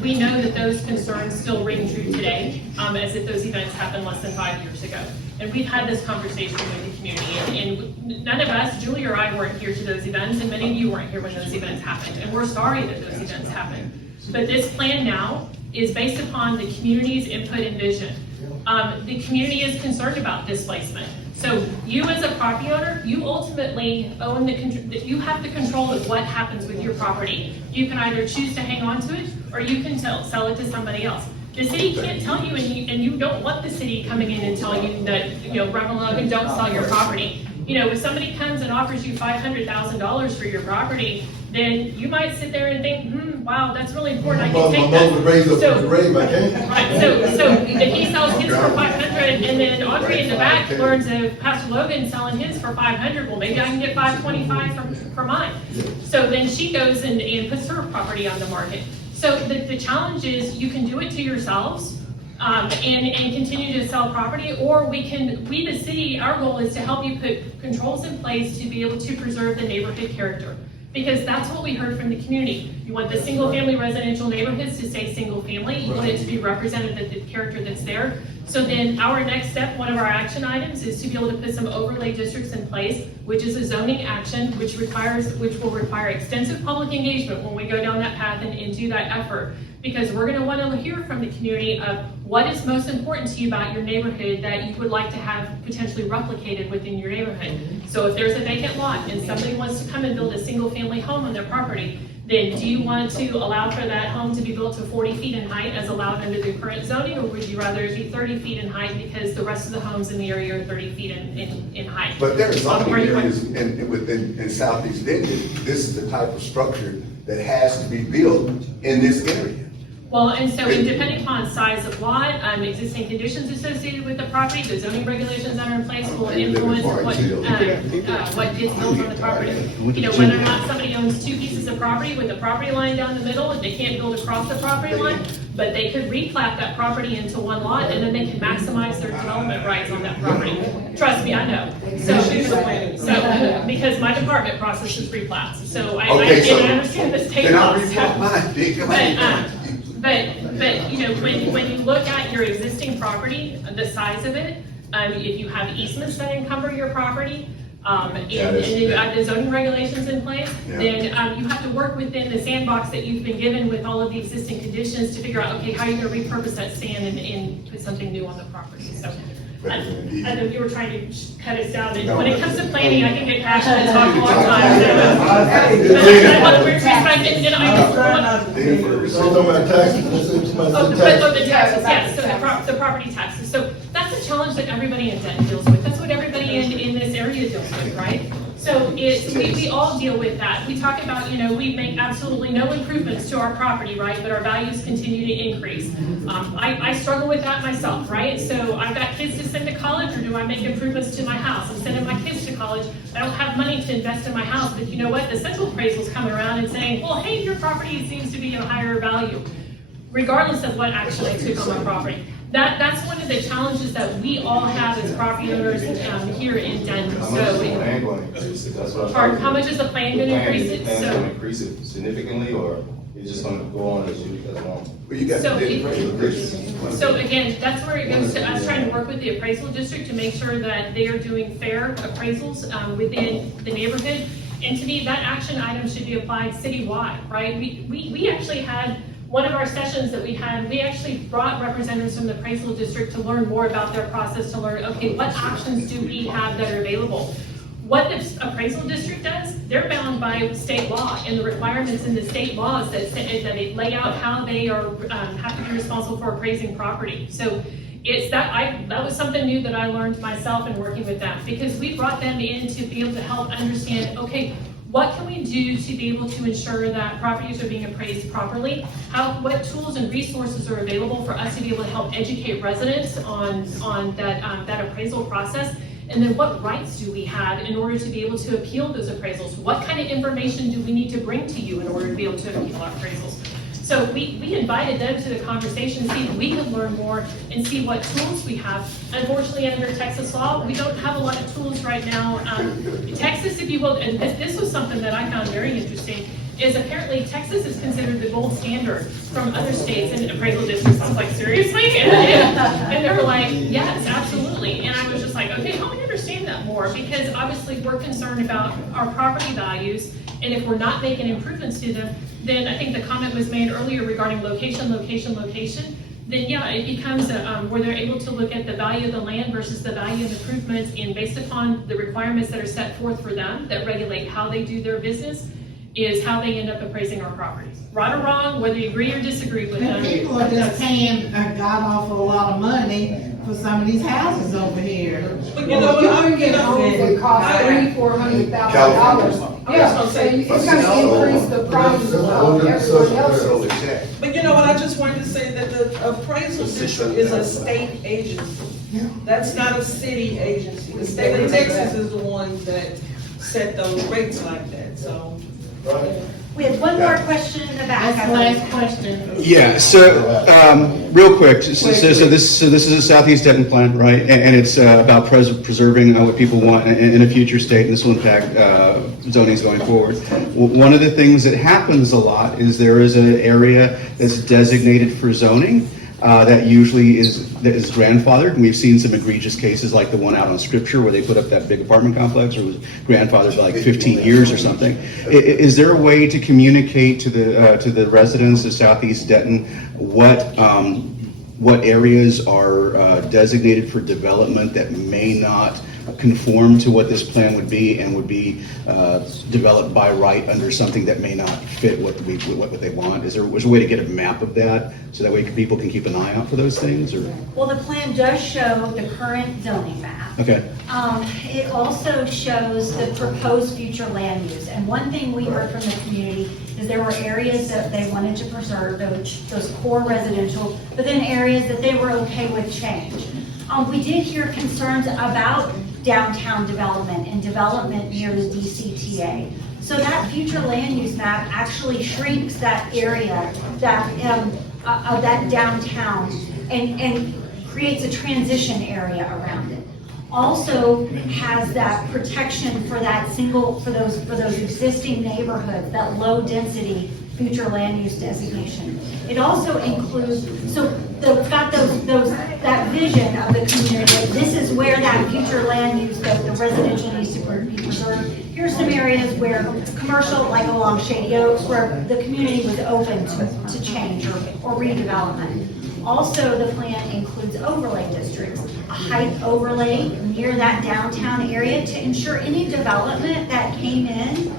We know that those concerns still ring true today, as if those events happened less than 5 years ago. And we've had this conversation with the community, and none of us, Julie or I, weren't here to those events, and many of you weren't here when those events happened, and we're sorry that those events happened. But this plan now is based upon the community's input and vision. The community is concerned about displacement. So you as a property owner, you ultimately own you have the control of what happens with your property. You can either choose to hang on to it, or you can sell it to somebody else. The city can't tell you, and you don't want the city coming in and telling you that, Reverend Logan, don't sell your property. If somebody comes and offers you $500,000 for your property, then you might sit there and think, wow, that's really important, I can take that. So if he sells his for $500, and then Audrey in the back learns of Pastor Logan selling his for $500, well, maybe I can get $525 for mine. So then she goes and puts her property on the market. So the challenge is, you can do it to yourselves, and continue to sell property, or we the city, our goal is to help you put controls in place to be able to preserve the neighborhood character. Because that's what we heard from the community. You want the single-family residential neighborhoods to stay single-family. You want it to be represented, the character that's there. So then our next step, one of our action items, is to be able to put some overlay districts in place, which is a zoning action, which will require extensive public engagement when we go down that path and do that effort. Because we're going to want to hear from the community of What is most important to you about your neighborhood that you would like to have potentially replicated within your neighborhood? So if there's a vacant lot and somebody wants to come and build a single-family home on their property, then do you want to allow for that home to be built to 40 feet in height as allowed under the current zoning, or would you rather it be 30 feet in height because the rest of the homes in the area are 30 feet in height? But there are zoning Are you- areas in Southeast Denton, this is the type of structure that has to be built in this area. Well, and so depending upon size of lot, existing conditions associated with the property, the zoning regulations that are in place will influence what gets built on the property. You know, whether or not somebody owns two pieces of property with a property line down the middle, and they can't build across the property line, but they could replat that property into one lot, and then they can maximize their development rights on that property. Trust me, I know. So because my department processes replats, so I understand the state Then I'll laws. report mine, Dick. Come on. But, you know, when you look at your existing property, the size of it, if you have easements that encumber your property, and you have the zoning regulations in place, then you have to work within the sandbox that you've been given with all of the existing conditions to figure out, okay, how you're gonna repurpose that sand and put something new on the property, so. I know you were trying to cut us down, and when it comes to planning, I can get passionate and talk a long time, so. The taxes, yes, so the property taxes, so that's a challenge that everybody in Denton deals with, that's what everybody in this area deals with, right? So we all deal with that. We talk about, you know, we make absolutely no improvements to our property, right? But our values continue to increase. I struggle with that myself, right? So I've got kids to send to college, or do I make improvements to my house? I'm sending my kids to college. I don't have money to invest in my house, but you know what? The central appraisal's coming around and saying, well, hey, your property seems to be a higher value, regardless of what action I took on my property. That's one of the challenges that we all have as property owners here in Denton. How much is the plan going to increase it? That's what I'm Pardon, how much is the plan going to increase it? The plan's going to increase it significantly, or it's just going to go on as normal? Well, you got So again, that's where it goes to us trying to work with the appraisal district to make sure that they are doing fair appraisals within the neighborhood. And to me, that action item should be applied citywide, right? We actually had one of our sessions that we actually brought representatives from the appraisal district to learn more about their process, to learn, okay, what options do we have that are available? What the appraisal district does, they're bound by state law and the requirements in the state laws that they lay out how they are have to be responsible for appraising property. So it's that was something new that I learned myself in working with them, because we brought them in to be able to help understand, okay, what can we do to be able to ensure that properties are being appraised properly? What tools and resources are available for us to be able to help educate residents on that appraisal process? And then what rights do we have in order to be able to appeal those appraisals? What kind of information do we need to bring to you in order to be able to appeal our appraisals? So we invited them to the conversation to see if we could learn more and see what tools we have. Unfortunately, under Texas law, we don't have a lot of tools right now. Texas, if you will, and this was something that I found very interesting, is apparently Texas is considered the gold standard from other states and appraisal districts. I was like, seriously? And they were like, yes, absolutely. And I was just like, okay, help me understand that more, because obviously we're concerned about our property values, and if we're not making improvements to them, then I think the comment was made earlier regarding location, then yeah, it becomes where they're able to look at the value of the land versus the value of improvements, and based upon the requirements that are set forth for them that regulate how they do their business, is how they end up appraising our properties. Right or wrong, whether you agree or disagree with them. People are just paying a god awful lot of money for some of these houses over here. But you know what, I'm getting homes that cost $300,000-$400,000. Yeah, so it's gonna increase the price of everyone else's. But you know what, I just wanted to say that the appraisal district is a state agency. That's not a city agency. The state of Texas is the ones that set those rates like that, so. We have one more question in the back. That's the last question. Yeah, so, real quick, so this is a Southeast Denton plant, right? And it's about preserving what people want in a future state, and this will impact zonings going forward. One of the things that happens a lot is there is an area that's designated for zoning that usually is grandfathered. And we've seen some egregious cases like the one out on Scripture where they put up that big apartment complex, or it was grandfathered for like 15 years or something. Is there a way to communicate to the residents of Southeast Denton what what areas are designated for development that may not conform to what this plan would be and would be developed by right under something that may not fit what they want? Is there a way to get a map of that so that way people can keep an eye out for those things? Or Well, the plan does show the current zoning map. okay, It also shows the proposed future land use. And one thing we heard from the community is there were areas that they wanted to preserve, those core residential, but then areas that they were okay with change. We did hear concerns about downtown development and development near the DCTA. So that future land use map actually shrinks that area of that downtown and creates a transition area around it. Also has that protection for those existing neighborhoods, that low density future land use designation. It also includes, that vision of the community, that this is where that future land use, the residential needs to be preserved. Here's some areas where commercial, like along Shady Oaks, where the community was open to change or redevelopment. Also, the plan includes overlay districts, a height overlay near that downtown area to ensure any development that came in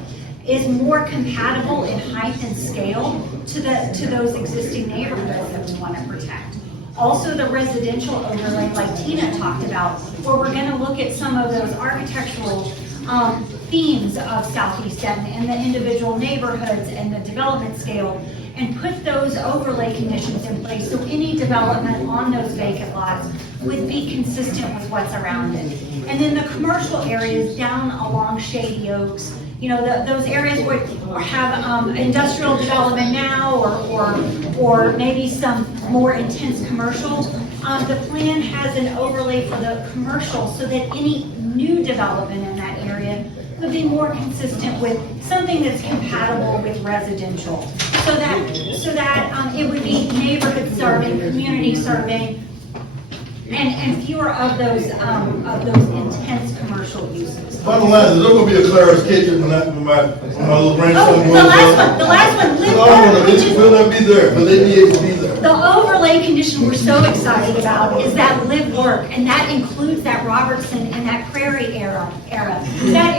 is more compatible in height and scale to those existing neighborhoods that we want to protect. Also, the residential overlay, like Tina talked about, where we're going to look at some of those architectural themes of Southeast Denton and the individual neighborhoods and the development scale, and put those overlay conditions in place so any development on those vacant lots would be consistent with what's around it. And then the commercial areas down along Shady Oaks, those areas where have industrial development now or maybe some more intense commercial, the plan has an overlay for the commercial so that any new development in that area would be more consistent with something that's compatible with residential. So that it would be neighborhood serving, community serving, and fewer of those intense commercial uses. Bottom line, is there gonna be a Clara's Kitchen when my little grandson grows up? The last one, Will that be there? Will they be able to be there? the overlay condition we're so excited about is that live work, and that includes that Robertson and that Prairie era. That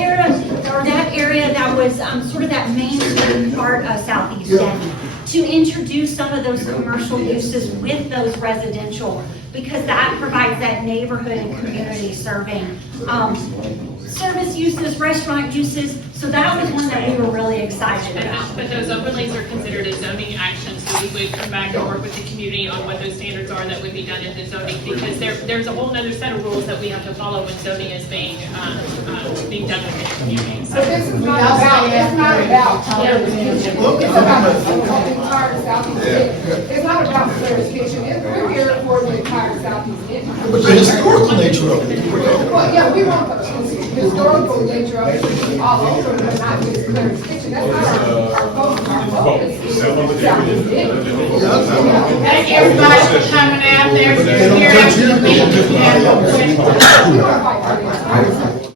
area that was sort of that main part of Southeast Denton, to introduce some of those commercial uses with those residential, because that provides that neighborhood and community serving service uses, restaurant uses. So that was one that we were really excited about. But those overlays are considered a zoning action, so we would come back and work with the community on what those standards are that would be done in the zoning, because there's a whole other set of rules that we have to follow when zoning is being done within the community. So this is not about, it's not about Clara's Kitchen. It's about the entire Southeast Denton. It's not about Clara's Kitchen. We're here for the entire Southeast Denton. But the historical nature of it. Well, yeah, we want the historical nature of it all over, but not just Clara's Kitchen. That's not our focus. Our focus is Southeast Denton. Thank everybody for coming out there. If you're here after the meeting, if you have no questions.